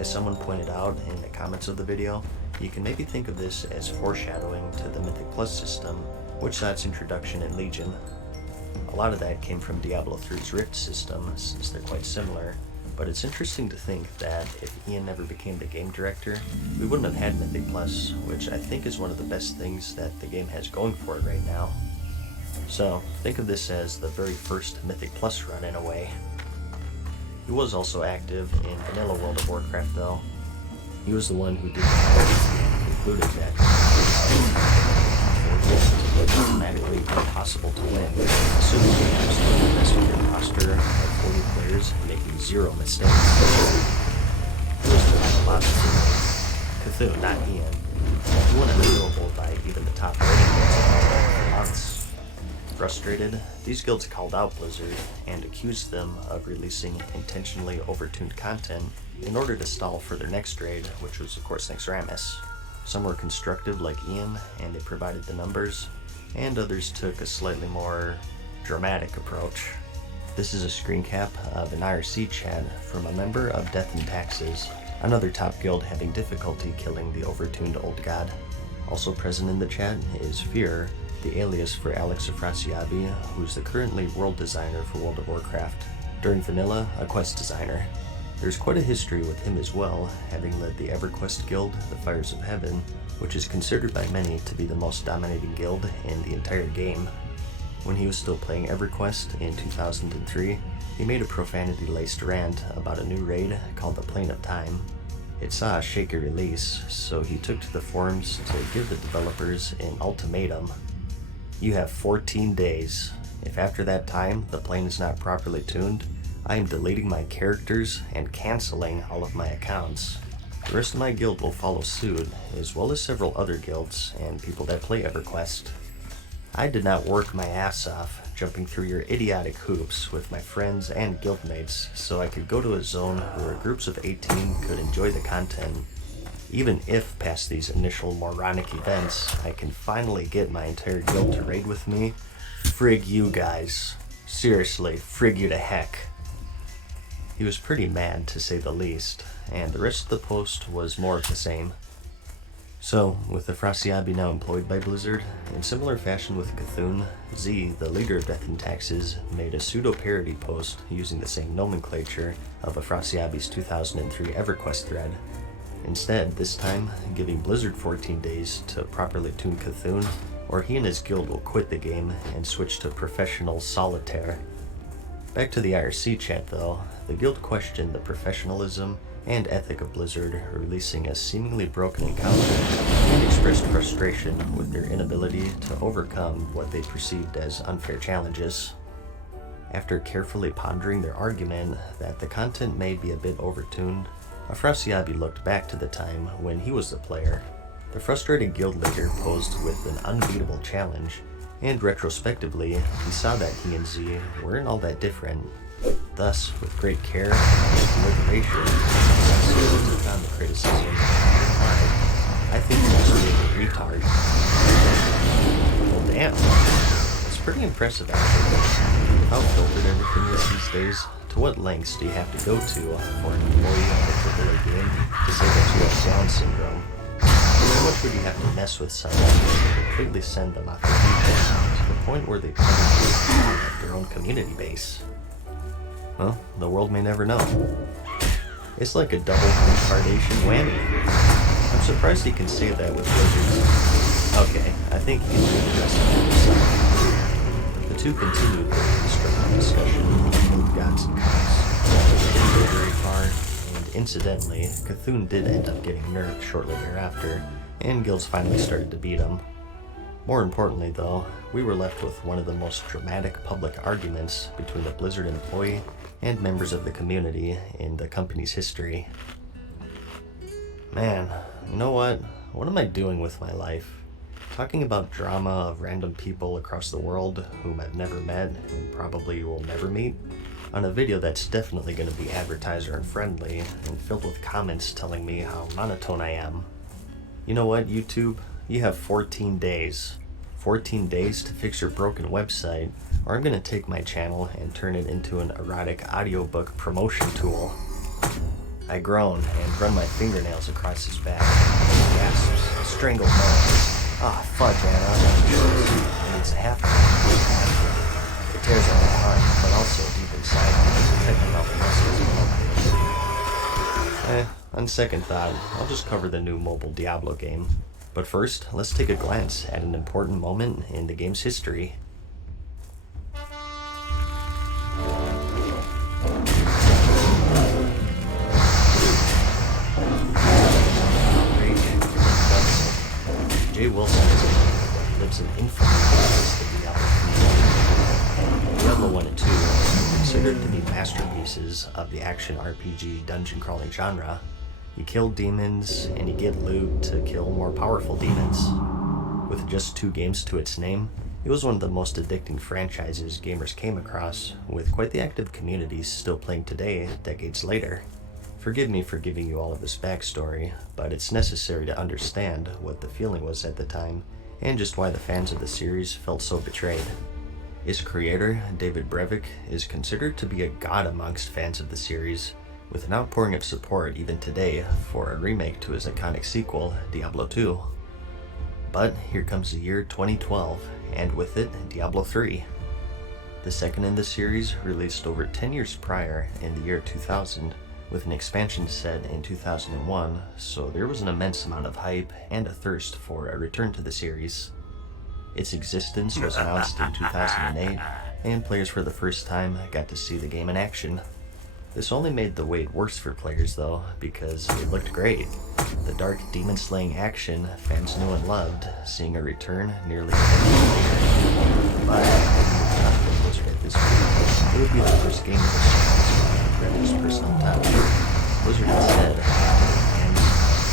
As someone pointed out in the comments of the video, you can maybe think of this as foreshadowing to the Mythic Plus system, which saw its introduction in Legion. A lot of that came from Diablo 3's Rift system, since they're quite similar, but it's interesting to think that if Ian never became the game director, we wouldn't have had Mythic Plus, which I think is one of the best things that the game has going for it right now. So, think of this as the very first Mythic Plus run in a way. He was also active in vanilla World of Warcraft though. He was the one who did the concluded that it was automatically impossible to win, assuming you absolutely mess with your roster of 40 players and making 0 mistakes. He was the philosophy. Cthulhu, not Ian. He went unavailable by even the top rating for months. Frustrated, these guilds called out Blizzard and accused them of releasing intentionally overtuned content in order to stall for their next raid, which was of course Naxxramas. Some were constructive like Ian, and they provided the numbers, and others took a slightly more dramatic approach. This is a screen cap of an IRC chat from a member of Death and Taxes, another top guild having difficulty killing the overtuned old god. Also present in the chat is Fear, the alias for Alex Afrasiabi, who's the currently world designer for World of Warcraft. During vanilla, a quest designer. There's quite a history with him as well, having led the EverQuest guild, the Fires of Heaven, which is considered by many to be the most dominating guild in the entire game. When he was still playing EverQuest in 2003, he made a profanity-laced rant about a new raid called the Plane of Time. It saw a shaky release, so he took to the forums to give the developers an ultimatum. You have 14 days. If after that time the plane is not properly tuned, I am deleting my characters and canceling all of my accounts. The rest of my guild will follow suit, as well as several other guilds and people that play EverQuest. I did not work my ass off jumping through your idiotic hoops with my friends and guildmates so I could go to a zone where groups of 18 could enjoy the content. Even if past these initial moronic events, I can finally get my entire guild to raid with me, frig you guys. Seriously, frig you to heck. He was pretty mad, to say the least, and the rest of the post was more of the same. So, with Afrasiabi now employed by Blizzard, in similar fashion with Cthulhu, Z, the leader of Death and Taxes, made a pseudo-parody post using the same nomenclature of Afrasiabi's 2003 EverQuest thread. Instead, this time, giving Blizzard 14 days to properly tune Cthulhu, or he and his guild will quit the game and switch to professional solitaire. Back to the IRC chat though, the guild questioned the professionalism and ethic of Blizzard releasing a seemingly broken encounter and expressed frustration with their inability to overcome what they perceived as unfair challenges. After carefully pondering their argument that the content may be a bit overtuned, Afrasiabi looked back to the time when he was the player. The frustrated guild leader posed with an unbeatable challenge, and retrospectively, he saw that he and Z weren't all that different. Thus, with great care and deliberation, Afrasiabi took on the criticism and replied, "I think you're being a retard." Well, damn. That's pretty impressive, actually. With how filtered everything is these days, to what lengths do you have to go to for an employee of a AAA game to say that you have Down syndrome? How much would you have to mess with someone to completely send them off the deep end to the point where they probably have their own community base? Well, the world may never know. It's like a double retardation whammy. I'm surprised he can say that with Blizzard's. Okay, I think he can do the rest of it. The two continued their constructive discussion of gods and cogs. They didn't go very far, and incidentally, Cthulhu did end up getting nerfed shortly thereafter, and guilds finally started to beat him. More importantly though, we were left with one of the most dramatic public arguments between the Blizzard employee and members of the community in the company's history. Man, you know what? What am I doing with my life? Talking about drama of random people across the world whom I've never met and probably will never meet on a video that's definitely going to be advertiser unfriendly and filled with comments telling me how monotone I am. You know what, YouTube? You have 14 days. 14 days to fix your broken website, or I'm going to take my channel and turn it into an erotic audiobook promotion tool. I groan and run my fingernails across his back. He gasps, strangled moans. Ah, fudge, Anna. And it's a half. It tears at my heart, but also deep inside me, tightening all the muscles below my. On second thought, I'll just cover the new mobile Diablo game. But first, let's take a glance at an important moment in the game's history. Jay Wilson is a man that lives in infamy against the Diablo community. Diablo 1 and 2 are considered to be masterpieces of the action RPG dungeon crawling genre. You kill demons, and you get loot to kill more powerful demons. With just 2 games to its name, it was one of the most addicting franchises gamers came across, with quite the active communities still playing today, decades later. Forgive me for giving you all of this backstory, but it's necessary to understand what the feeling was at the time, and just why the fans of the series felt so betrayed. Its creator, David Brevik, is considered to be a god amongst fans of the series, with an outpouring of support even today for a remake to his iconic sequel, Diablo 2. But here comes the year 2012, and with it, Diablo 3. The second in the series, released over 10 years prior in the year 2000, with an expansion set in 2001, so there was an immense amount of hype and a thirst for a return to the series. Its existence was announced in 2008, and players for the first time got to see the game in action. This only made the wait worse for players though, because it looked great. The dark demon-slaying action fans knew and loved, seeing a return nearly a decade later. But not for Blizzard at this point. It would be the first game of the series to his personal touch. Blizzard instead, and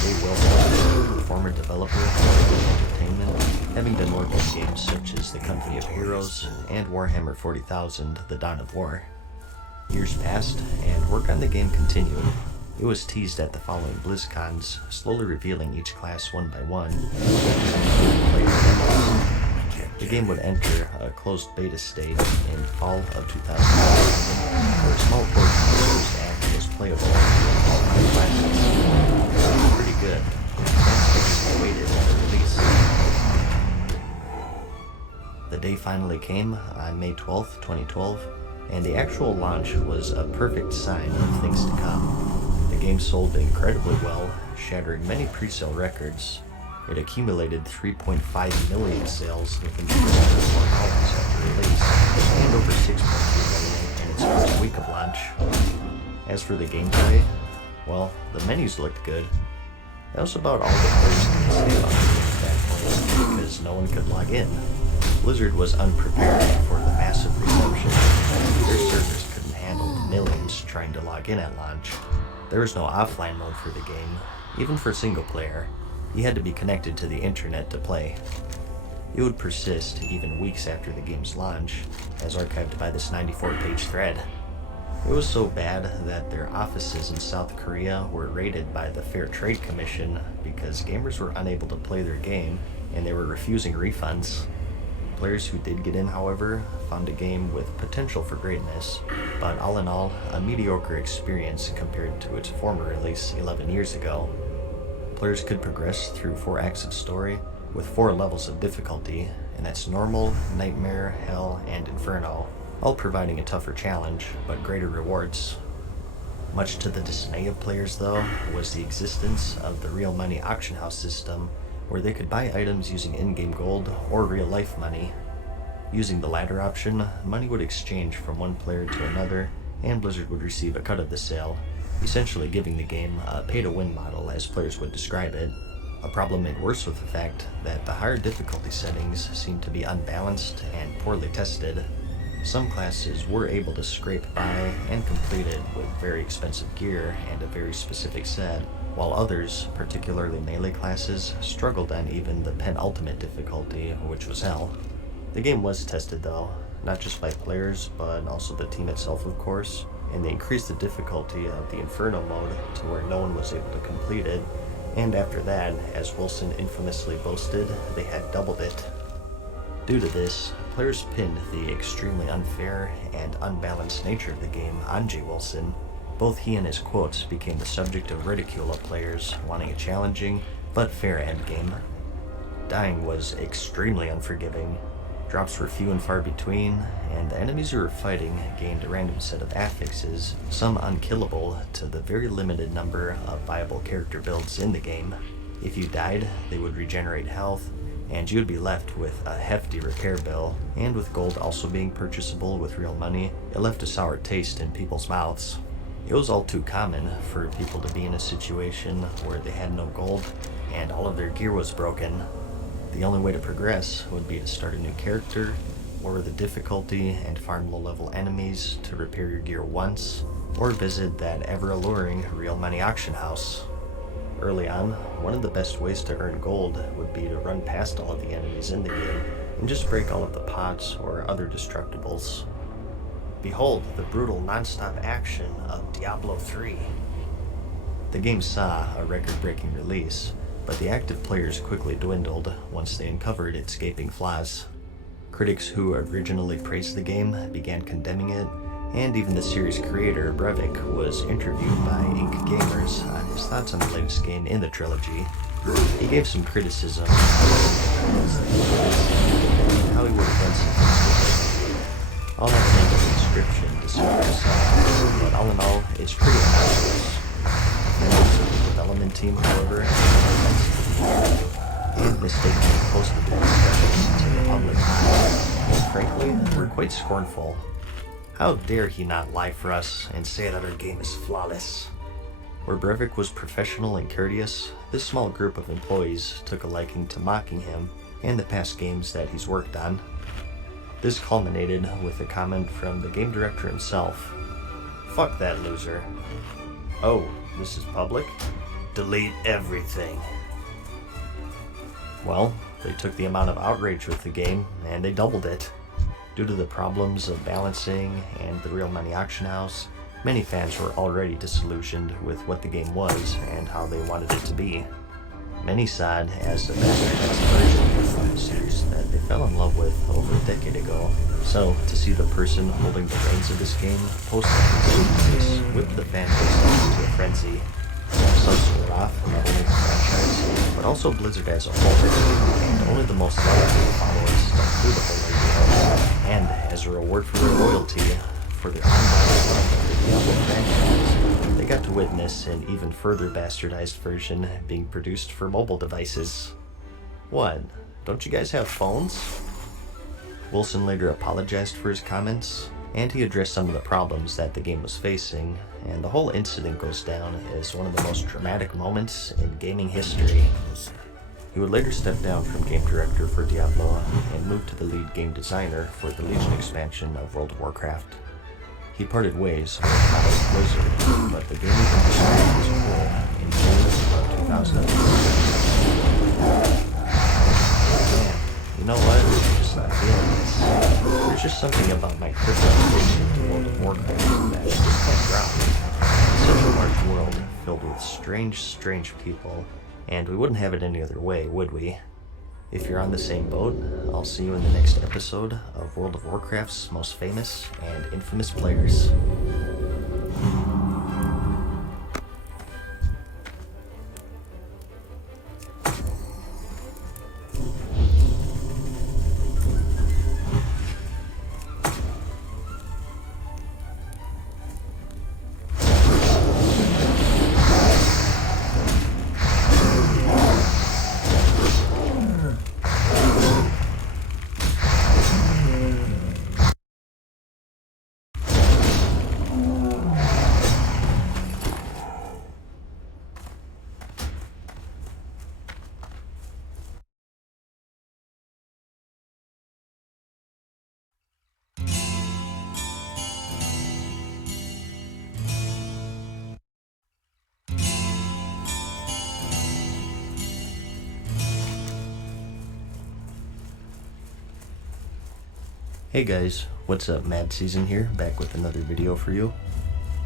Jay Wilson, former developer of Blizzard Entertainment, having done work on games such as The Company of Heroes and Warhammer 40,000: The Dawn of War. Years passed, and work on the game continued. It was teased at the following BlizzCons, slowly revealing each class one by one. The game would enter a closed beta state in fall of 2011, where a small portion of the first act was playable in all 5 classes. It was pretty good. Fans waited for release. The day finally came on May 12th, 2012, and the actual launch was a perfect sign of things to come. The game sold incredibly well, shattering many pre-sale records. It accumulated 3.5 million sales within the first 4 hours after release, and over 6.3 million in its first week of launch. As for the gameplay, well, the menus looked good. That was about all the players could say about the game at that point, because no one could log in. Blizzard was unprepared for the massive reception. Their servers couldn't handle the millions trying to log in at launch. There was no offline mode for the game, even for single player. You had to be connected to the internet to play. It would persist even weeks after the game's launch, as archived by this 94-page thread. It was so bad that their offices in South Korea were raided by the Fair Trade Commission because gamers were unable to play their game and they were refusing refunds. Players who did get in, however, found a game with potential for greatness, but all in all, a mediocre experience compared to its former release 11 years ago. Players could progress through 4 acts of story with 4 levels of difficulty, and that's Normal, Nightmare, Hell, and Inferno, all providing a tougher challenge, but greater rewards. Much to the dismay of players, though, was the existence of the real money auction house system, where they could buy items using in-game gold or real-life money. Using the latter option, money would exchange from one player to another, and Blizzard would receive a cut of the sale, essentially giving the game a pay-to-win model as players would describe it. A problem made worse with the fact that the higher difficulty settings seemed to be unbalanced and poorly tested. Some classes were able to scrape by and complete it with very expensive gear and a very specific set, while others, particularly melee classes, struggled on even the penultimate difficulty, which was hell. The game was tested though, not just by players, but also the team itself of course, and they increased the difficulty of the Inferno mode to where no one was able to complete it, and after that, as Wilson infamously boasted, they had doubled it. Due to this, players pinned the extremely unfair and unbalanced nature of the game on Jay Wilson. Both he and his quotes became the subject of ridicule of players wanting a challenging but fair endgame. Dying was extremely unforgiving. Drops were few and far between, and the enemies you were fighting gained a random set of affixes, some unkillable to the very limited number of viable character builds in the game. If you died, they would regenerate health, and you would be left with a hefty repair bill, and with gold also being purchasable with real money, it left a sour taste in people's mouths. It was all too common for people to be in a situation where they had no gold, and all of their gear was broken. The only way to progress would be to start a new character, lower the difficulty, and farm low-level enemies to repair your gear once, or visit that ever-alluring real money auction house. Early on, one of the best ways to earn gold would be to run past all of the enemies in the game and just break all of the pots or other destructibles. Behold the brutal non-stop action of Diablo 3. The game saw a record-breaking release, but the active players quickly dwindled once they uncovered its gaping flaws. Critics who originally praised the game began condemning it, and even the series creator, Brevik, was interviewed by Ink Gamers on his thoughts on the latest game in the trilogy. He gave some criticism on how he would have done something differently. I'll not name the description to suit yourself, but all in all, it's pretty obnoxious. Members of the development team, however, and mistakenly posted the discussion to the public eye, and frankly, were quite scornful. How dare he not lie for us and say that our game is flawless? Where Brevik was professional and courteous, this small group of employees took a liking to mocking him and the past games that he's worked on. This culminated with a comment from the game director himself. "Fuck that loser. Oh, this is public? Delete everything." Well, they took the amount of outrage with the game and they doubled it. Due to the problems of balancing and the real money auction house, many fans were already disillusioned with what the game was and how they wanted it to be. Many saw it as a bastardized version of the Final series that they fell in love with over a decade ago. So, to see the person holding the reins of this game post this whipped the fan base into a frenzy. So split off not only the franchise, but also Blizzard as a whole, and only the most loyal followers stuck through the whole ordeal. And as a reward for their loyalty, for their ongoing love of the Diablo franchise, they got to witness an even further bastardized version being produced for mobile devices. What? Don't you guys have phones? Wilson later apologized for his comments, and he addressed some of the problems that the game was facing, and the whole incident goes down as one of the most dramatic moments in gaming history. He would later step down from game director for Diablo and move to the lead game designer for the Legion expansion of World of Warcraft. He parted ways with Blizzard, but the gaming industry as a whole in June of 2011. Man, you know what? I'm just not feeling this. There's just something about my crypto addiction to World of Warcraft that I just can't drop. It's such a large world filled with strange people, and we wouldn't have it any other way, would we? If you're on the same boat, I'll see you in the next episode of World of Warcraft's most famous and infamous players. Hey guys, what's up? Mad Season here, back with another video for you.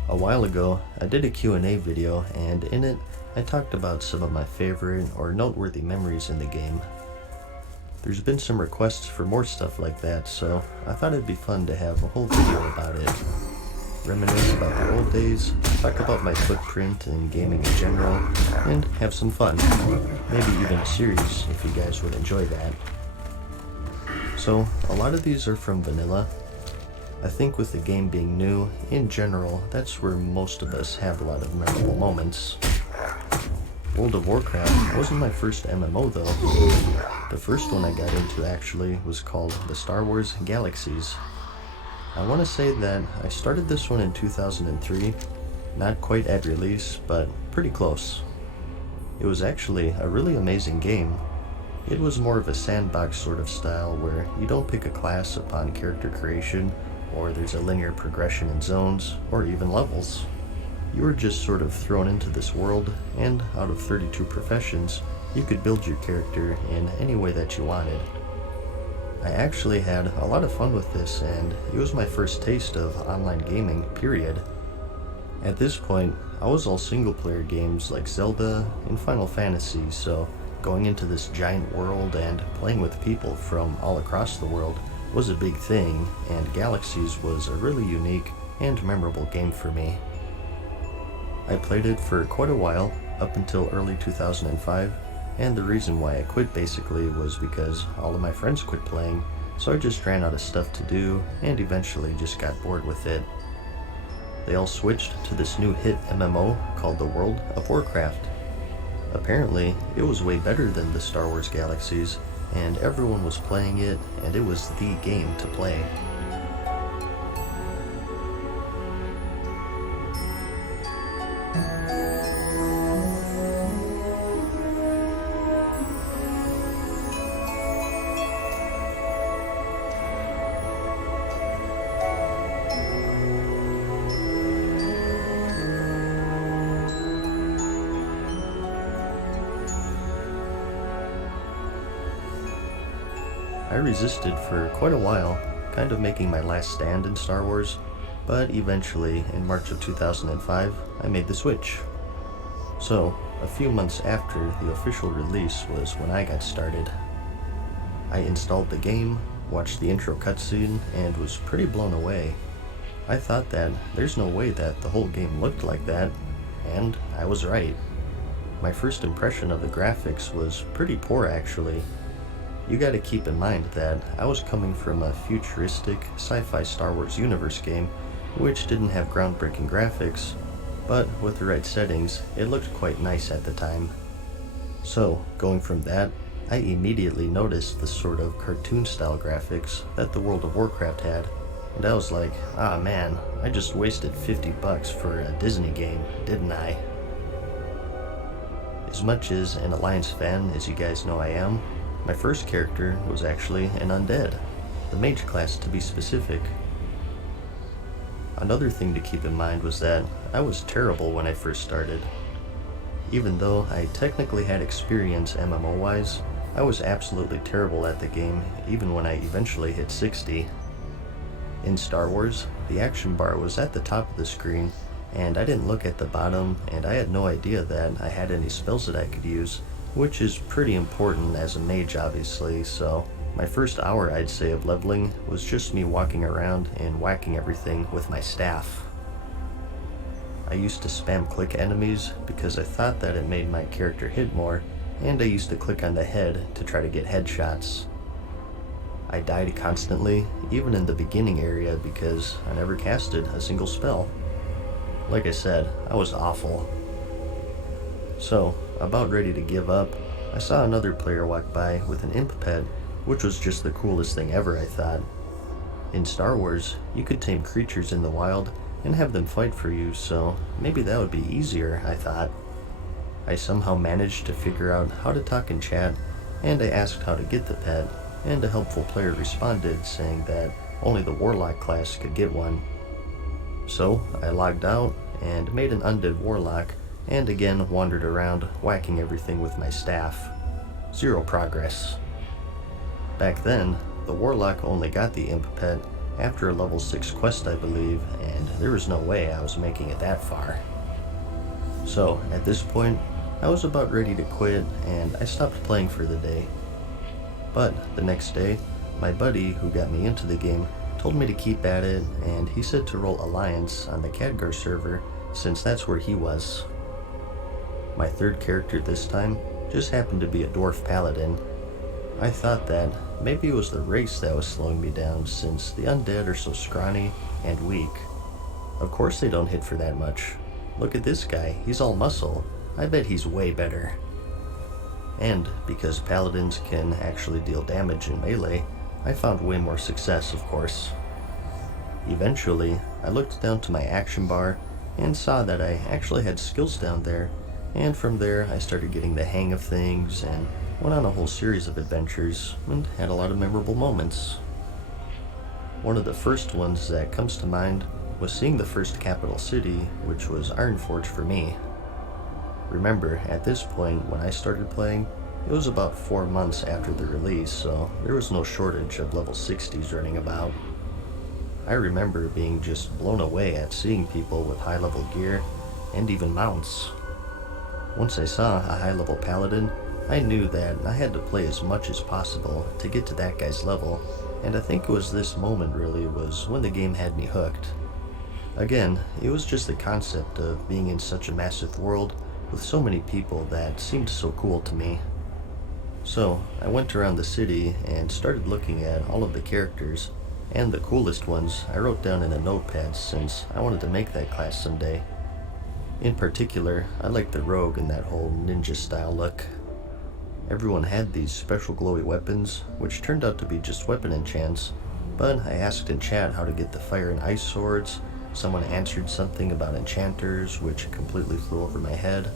A while ago, I did a Q&A video, and in it, I talked about some of my favorite or noteworthy memories in the game. There's been some requests for more stuff like that, so I thought it'd be fun to have a whole video about it. Reminisce about the old days, talk about my footprint in gaming in general, and have some fun. Maybe even a series if you guys would enjoy that. So, a lot of these are from vanilla. I think with the game being new, in general, that's where most of us have a lot of memorable moments. World of Warcraft wasn't my first MMO though. The first one I got into actually was called the Star Wars Galaxies. I want to say that I started this one in 2003, not quite at release, but pretty close. It was actually a really amazing game. It was more of a sandbox sort of style where you don't pick a class upon character creation, or there's a linear progression in zones, or even levels. You were just sort of thrown into this world, and out of 32 professions, you could build your character in any way that you wanted. I actually had a lot of fun with this, and it was my first taste of online gaming, period. At this point, I was all single player games like Zelda and Final Fantasy, so going into this giant world and playing with people from all across the world was a big thing, and Galaxies was a really unique and memorable game for me. I played it for quite a while, up until early 2005, and the reason why I quit basically was because all of my friends quit playing, so I just ran out of stuff to do and eventually just got bored with it. They all switched to this new hit MMO called the World of Warcraft. Apparently, it was way better than the Star Wars Galaxies, and everyone was playing it, and it was the game to play. I resisted for quite a while, kind of making my last stand in Star Wars, but eventually, in March of 2005, I made the switch. So, a few months after the official release was when I got started. I installed the game, watched the intro cutscene, and was pretty blown away. I thought that there's no way that the whole game looked like that, and I was right. My first impression of the graphics was pretty poor actually. You gotta keep in mind that I was coming from a futuristic sci-fi Star Wars universe game, which didn't have groundbreaking graphics, but with the right settings, it looked quite nice at the time. So, going from that, I immediately noticed the sort of cartoon-style graphics that the World of Warcraft had, and I was like, ah man, I just wasted $50 for a Disney game, didn't I? As much as an Alliance fan as you guys know I am, my first character was actually an undead, the mage class to be specific. Another thing to keep in mind was that I was terrible when I first started. Even though I technically had experience MMO-wise, I was absolutely terrible at the game even when I eventually hit 60. In Star Wars, the action bar was at the top of the screen, and I didn't look at the bottom, and I had no idea that I had any spells that I could use, which is pretty important as a mage obviously, so my first hour I'd say of leveling was just me walking around and whacking everything with my staff. I used to spam click enemies because I thought that it made my character hit more, and I used to click on the head to try to get headshots. I died constantly, even in the beginning area, because I never casted a single spell. Like I said, I was awful. So, about ready to give up, I saw another player walk by with an imp pet, which was just the coolest thing ever, I thought. In Star Wars, you could tame creatures in the wild and have them fight for you, so maybe that would be easier, I thought. I somehow managed to figure out how to talk in chat, and I asked how to get the pet, and a helpful player responded saying that only the Warlock class could get one. So, I logged out and made an undead Warlock, and again wandered around whacking everything with my staff. Zero progress. Back then, the Warlock only got the Imp pet after a level 6 quest, I believe, and there was no way I was making it that far. So, at this point, I was about ready to quit, and I stopped playing for the day. But, the next day, my buddy who got me into the game told me to keep at it, and he said to roll Alliance on the Khadgar server, since that's where he was. My third character this time just happened to be a Dwarf Paladin. I thought that maybe it was the race that was slowing me down, since the undead are so scrawny and weak. Of course they don't hit for that much. Look at this guy, he's all muscle. I bet he's way better. And because paladins can actually deal damage in melee, I found way more success, of course. Eventually, I looked down to my action bar and saw that I actually had skills down there, and from there I started getting the hang of things and went on a whole series of adventures and had a lot of memorable moments. One of the first ones that comes to mind was seeing the first capital city, which was Ironforge for me. Remember, at this point when I started playing, it was about 4 months after the release, so there was no shortage of level 60s running about. I remember being just blown away at seeing people with high level gear and even mounts. Once I saw a high level paladin, I knew that I had to play as much as possible to get to that guy's level, and I think it was this moment really was when the game had me hooked. Again, it was just the concept of being in such a massive world with so many people that seemed so cool to me. So, I went around the city and started looking at all of the characters, and the coolest ones I wrote down in a notepad since I wanted to make that class someday. In particular, I liked the rogue in that whole ninja style look. Everyone had these special glowy weapons, which turned out to be just weapon enchants, but I asked in chat how to get the fire and ice swords. Someone answered something about enchanters, which completely flew over my head.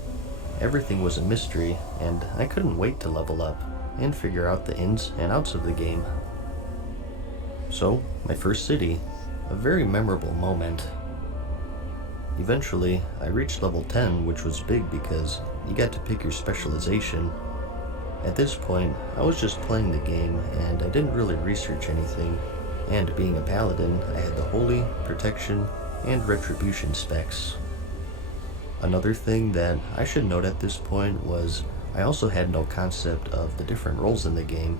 Everything was a mystery, and I couldn't wait to level up and figure out the ins and outs of the game. So, my first city, a very memorable moment. Eventually, I reached level 10, which was big because you got to pick your specialization. At this point, I was just playing the game, and I didn't really research anything, and being a paladin, I had the Holy, Protection, and Retribution specs. Another thing that I should note at this point was I also had no concept of the different roles in the game,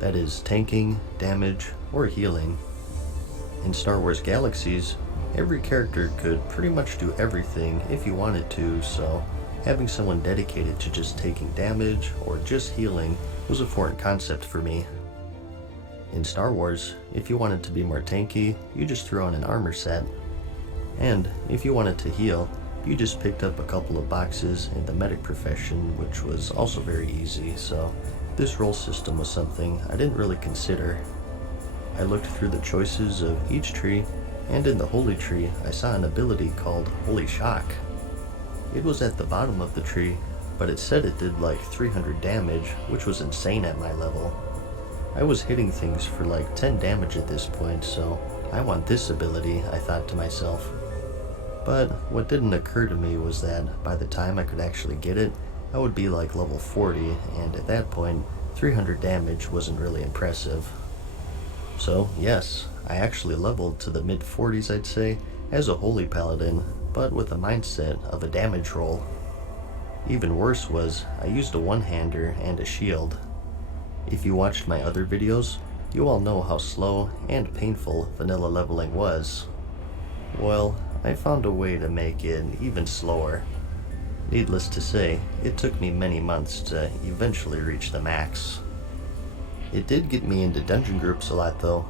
that is, tanking, damage, or healing. In Star Wars Galaxies, every character could pretty much do everything if you wanted to, so having someone dedicated to just taking damage or just healing was a foreign concept for me. In Star Wars, if you wanted to be more tanky, you just threw on an armor set. And if you wanted to heal, you just picked up a couple of boxes in the medic profession, which was also very easy, so this role system was something I didn't really consider. I looked through the choices of each tree, and in the Holy Tree, I saw an ability called Holy Shock. It was at the bottom of the tree, but it said it did like 300 damage, which was insane at my level. I was hitting things for like 10 damage at this point, so I want this ability, I thought to myself. But what didn't occur to me was that by the time I could actually get it, I would be like level 40, and at that point, 300 damage wasn't really impressive. So yes, I actually leveled to the mid-40s, I'd say, as a Holy Paladin, but with a mindset of a damage roll. Even worse was, I used a one-hander and a shield. If you watched my other videos, you all know how slow and painful vanilla leveling was. Well, I found a way to make it even slower. Needless to say, it took me many months to eventually reach the max. It did get me into dungeon groups a lot though.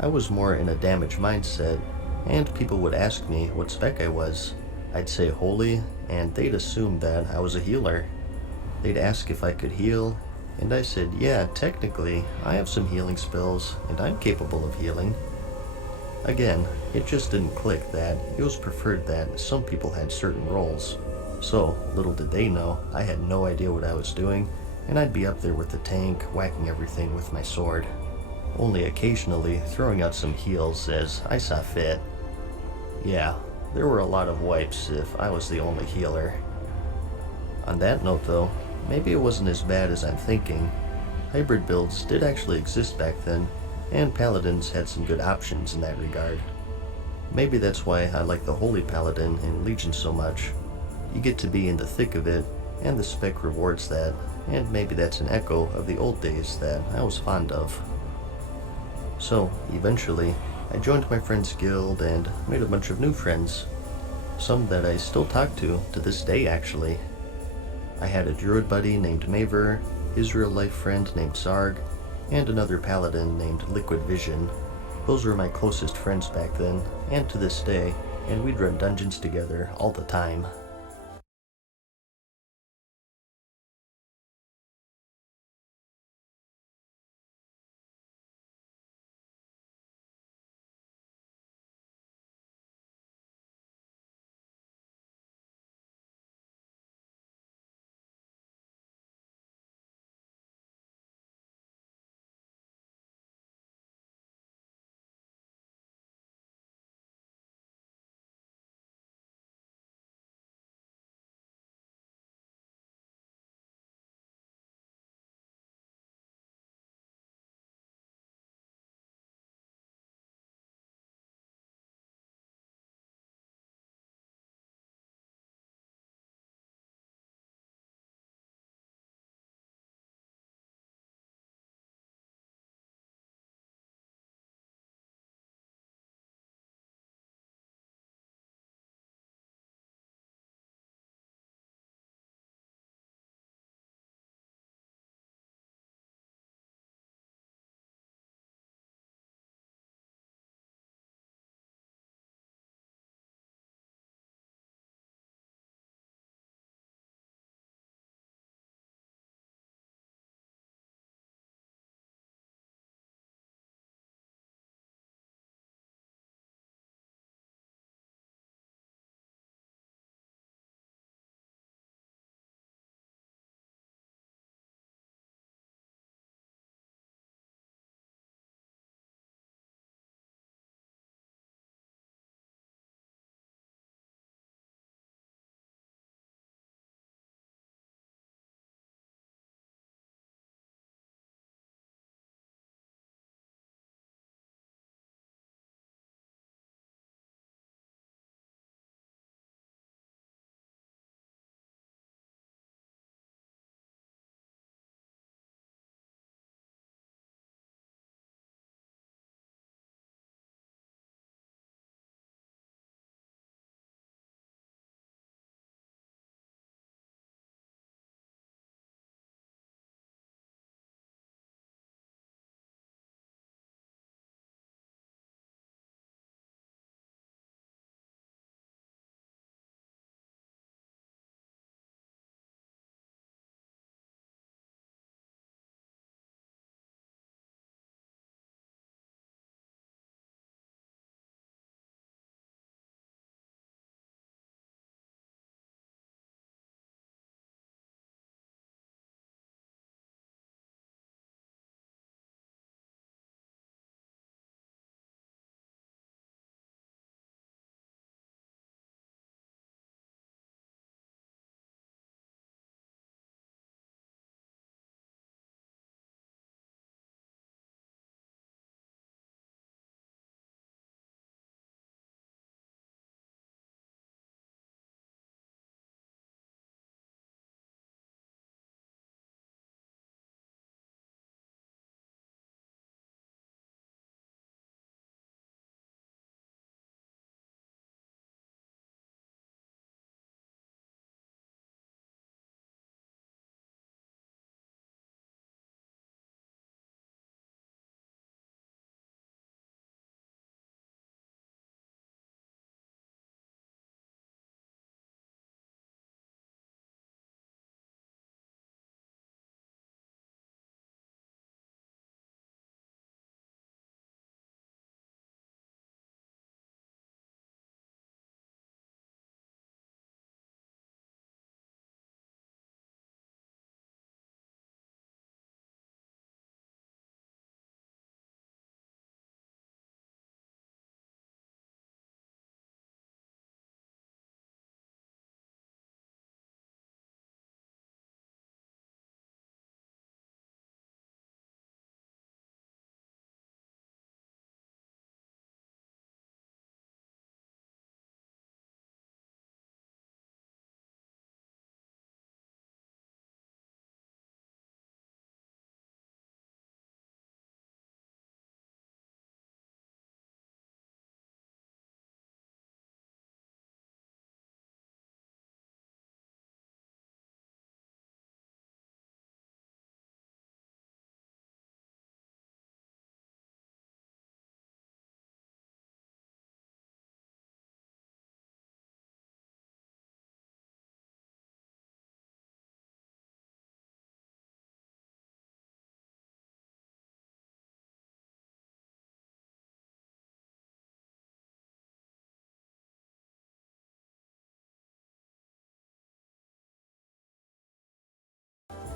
I was more in a damage mindset, and people would ask me what spec I was. I'd say Holy, and they'd assume that I was a healer. They'd ask if I could heal, and I said, yeah, technically, I have some healing spells, and I'm capable of healing. Again, it just didn't click that it was preferred that some people had certain roles. So, little did they know, I had no idea what I was doing, and I'd be up there with the tank, whacking everything with my sword. Only occasionally throwing out some heals as I saw fit. Yeah, there were a lot of wipes if I was the only healer. On that note though, maybe it wasn't as bad as I'm thinking. hybrid builds did actually exist back then, and paladins had some good options in that regard. Maybe that's why I like the Holy Paladin in Legion so much. You get to be in the thick of it, and the spec rewards that, and maybe that's an echo of the old days that I was fond of. So, eventually, I joined my friend's guild and made a bunch of new friends. Some that I still talk to this day actually. I had a druid buddy named Maver, Israelite friend named Sarg, and another paladin named Liquid Vision. Those were my closest friends back then, and to this day, and we'd run dungeons together all the time.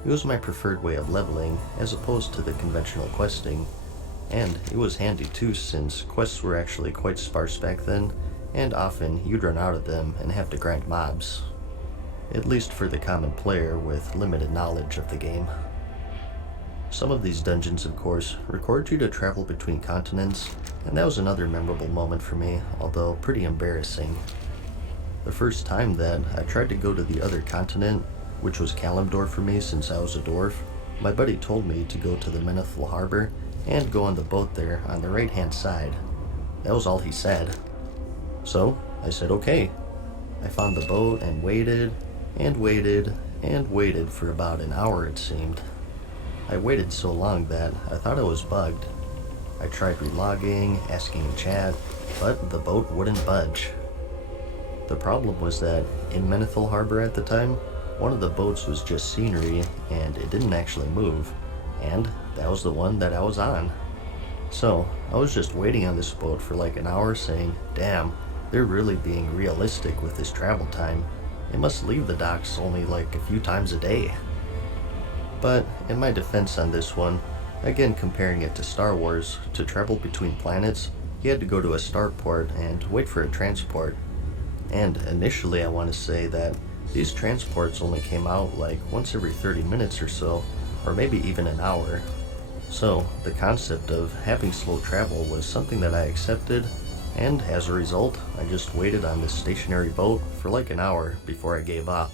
It was my preferred way of leveling, as opposed to the conventional questing, and it was handy too since quests were actually quite sparse back then, and often you'd run out of them and have to grind mobs. At least for the common player with limited knowledge of the game. Some of these dungeons, of course, required you to travel between continents, and that was another memorable moment for me, although pretty embarrassing. The first time that I tried to go to the other continent, which was Kalimdor for me since I was a dwarf, my buddy told me to go to the Menethil Harbor and go on the boat there on the right-hand side. That was all he said. So, I said okay. I found the boat and waited, and waited, and waited for about an hour it seemed. I waited so long that I thought I was bugged. I tried relogging, asking in chat, but the boat wouldn't budge. The problem was that in Menethil Harbor at the time, one of the boats was just scenery and it didn't actually move, and that was the one that I was on. So I was just waiting on this boat for like an hour saying, damn, they're really being realistic with this travel time. It must leave the docks only like a few times a day. But in my defense on this one, again comparing it to Star Wars, to travel between planets, you had to go to a starport and wait for a transport. And initially I want to say that these transports only came out like once every 30 minutes or so, or maybe even an hour. So the concept of having slow travel was something that I accepted, and as a result, I just waited on this stationary boat for like an hour before I gave up.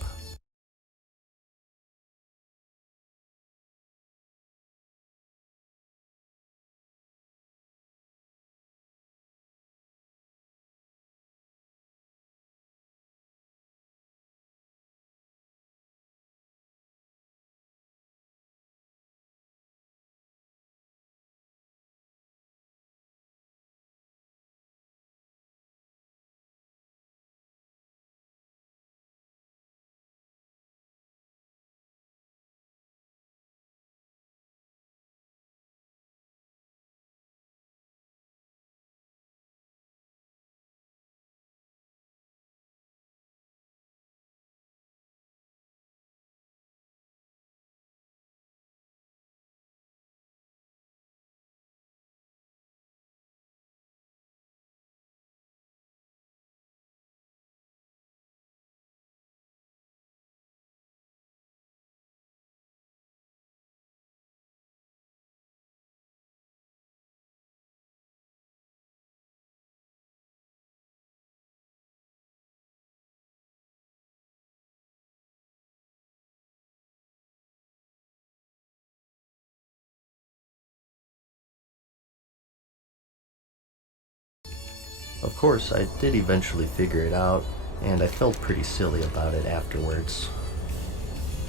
Of course, I did eventually figure it out, and I felt pretty silly about it afterwards.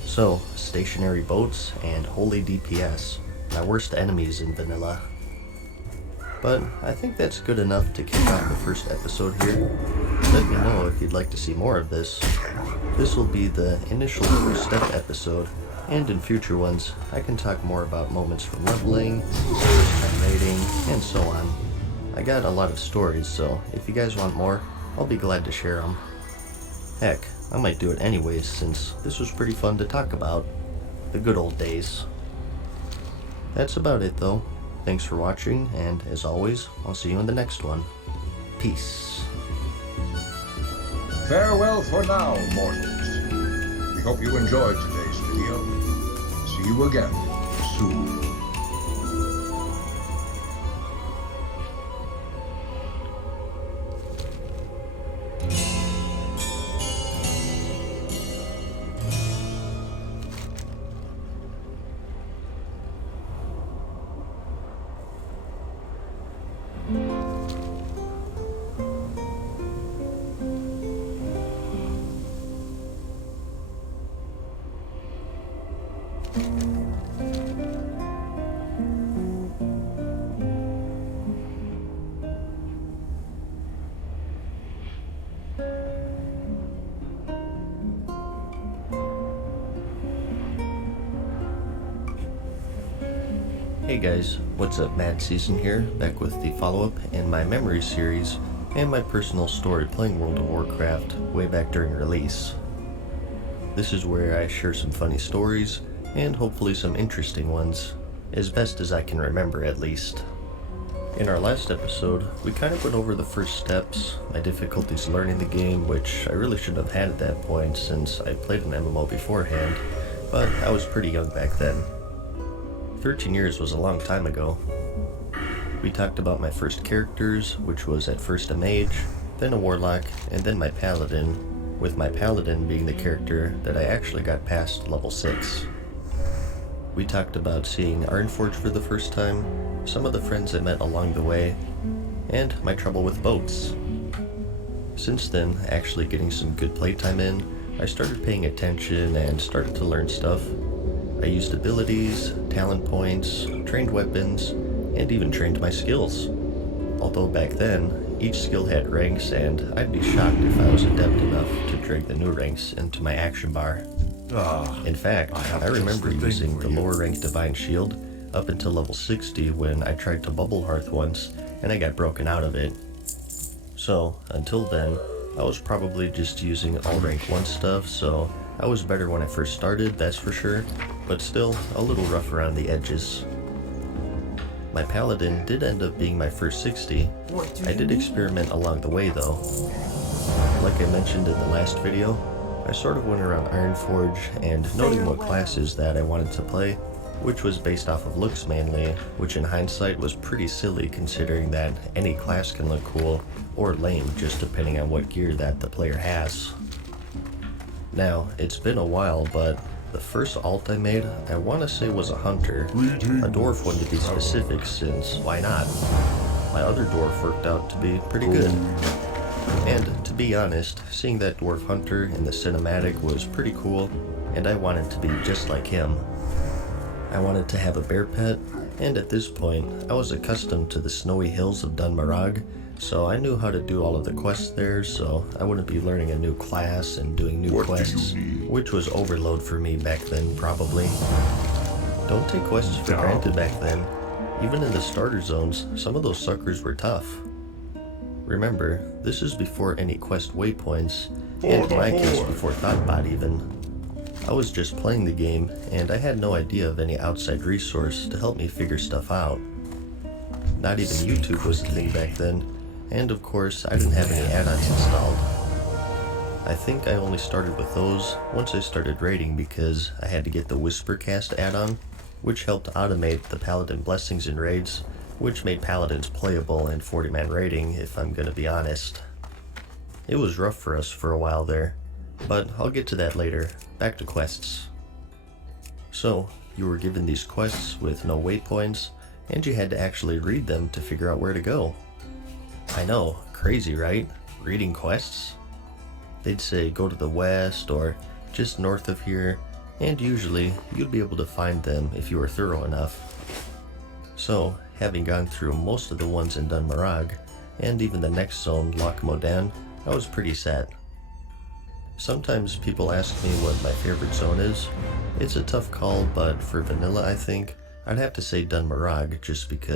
So, stationary boats and holy DPS, my worst enemies in vanilla. But I think that's good enough to kick off the first episode here. Let me know if you'd like to see more of this. This will be the initial first step episode, and in future ones, I can talk more about moments from leveling, first time raiding, and so on. I got a lot of stories, so if you guys want more, I'll be glad to share them. Heck, I might do it anyways since this was pretty fun to talk about. The good old days. That's about it though. Thanks for watching, and as always, I'll see you in the next one. Peace. Farewell for now, mortals. We hope you enjoyed today's video. See you again soon. Hey guys, what's up? Mad Season here, back with the follow-up in my memory series and my personal story playing World of Warcraft way back during release. This is where I share some funny stories and hopefully some interesting ones, as best as I can remember at least. In our last episode, we kind of went over the first steps, my difficulties learning the game, which I really shouldn't have had at that point since I played an MMO beforehand, but I was pretty young back then. 13 years was a long time ago. We talked about my first characters, which was at first a mage, then a warlock, and then my paladin, with my paladin being the character that I actually got past level 6. We talked about seeing Ironforge for the first time, some of the friends I met along the way, and my trouble with boats. Since then, actually getting some good playtime in, I started paying attention and started to learn stuff. I used abilities, talent points, trained weapons, and even trained my skills. Although back then, each skill had ranks, and I'd be shocked if I was adept enough to drag the new ranks into my action bar. In fact, I remember using the lower rank Divine Shield up until level 60 when I tried to Bubble Hearth once, and I got broken out of it. So, until then, I was probably just using all rank 1 stuff, so I was better when I first started, that's for sure, but still a little rough around the edges. My paladin did end up being my first 60. I did experiment along the way though. Like I mentioned in the last video, I sort of went around Ironforge and noting what classes that I wanted to play, which was based off of looks mainly, which in hindsight was pretty silly considering that any class can look cool or lame just depending on what gear that the player has. Now, it's been a while, but the first alt I made, I want to say was a hunter, a dwarf one to be specific since why not? My other dwarf worked out to be pretty good. And to be honest, seeing that dwarf hunter in the cinematic was pretty cool, and I wanted to be just like him. I wanted to have a bear pet, and at this point, I was accustomed to the snowy hills of Dunmarag, so I knew how to do all of the quests there, so I wouldn't be learning a new class and doing new quests, which was overload for me back then, probably. Don't take quests for granted back then. Even in the starter zones, some of those suckers were tough. Remember, this is before any quest waypoints, and in my case before Thoughtbot even. I was just playing the game, and I had no idea of any outside resource to help me figure stuff out. Not even YouTube was a thing back then, and of course I didn't have any add-ons installed. I think I only started with those once I started raiding because I had to get the Whispercast add-on, which helped automate the Paladin blessings in raids, which made Paladins playable in 40-man raiding if I'm gonna be honest. It was rough for us for a while there, but I'll get to that later. Back to quests. So, you were given these quests with no waypoints, and you had to actually read them to figure out where to go. I know, crazy right? Reading quests? They'd say go to the west or just north of here, and usually you'd be able to find them if you were thorough enough. So, having gone through most of the ones in Dunmarag, and even the next zone, Loch Modan, I was pretty set. Sometimes people ask me what my favorite zone is. It's a tough call, but for vanilla I think, I'd have to say Dunmarag just because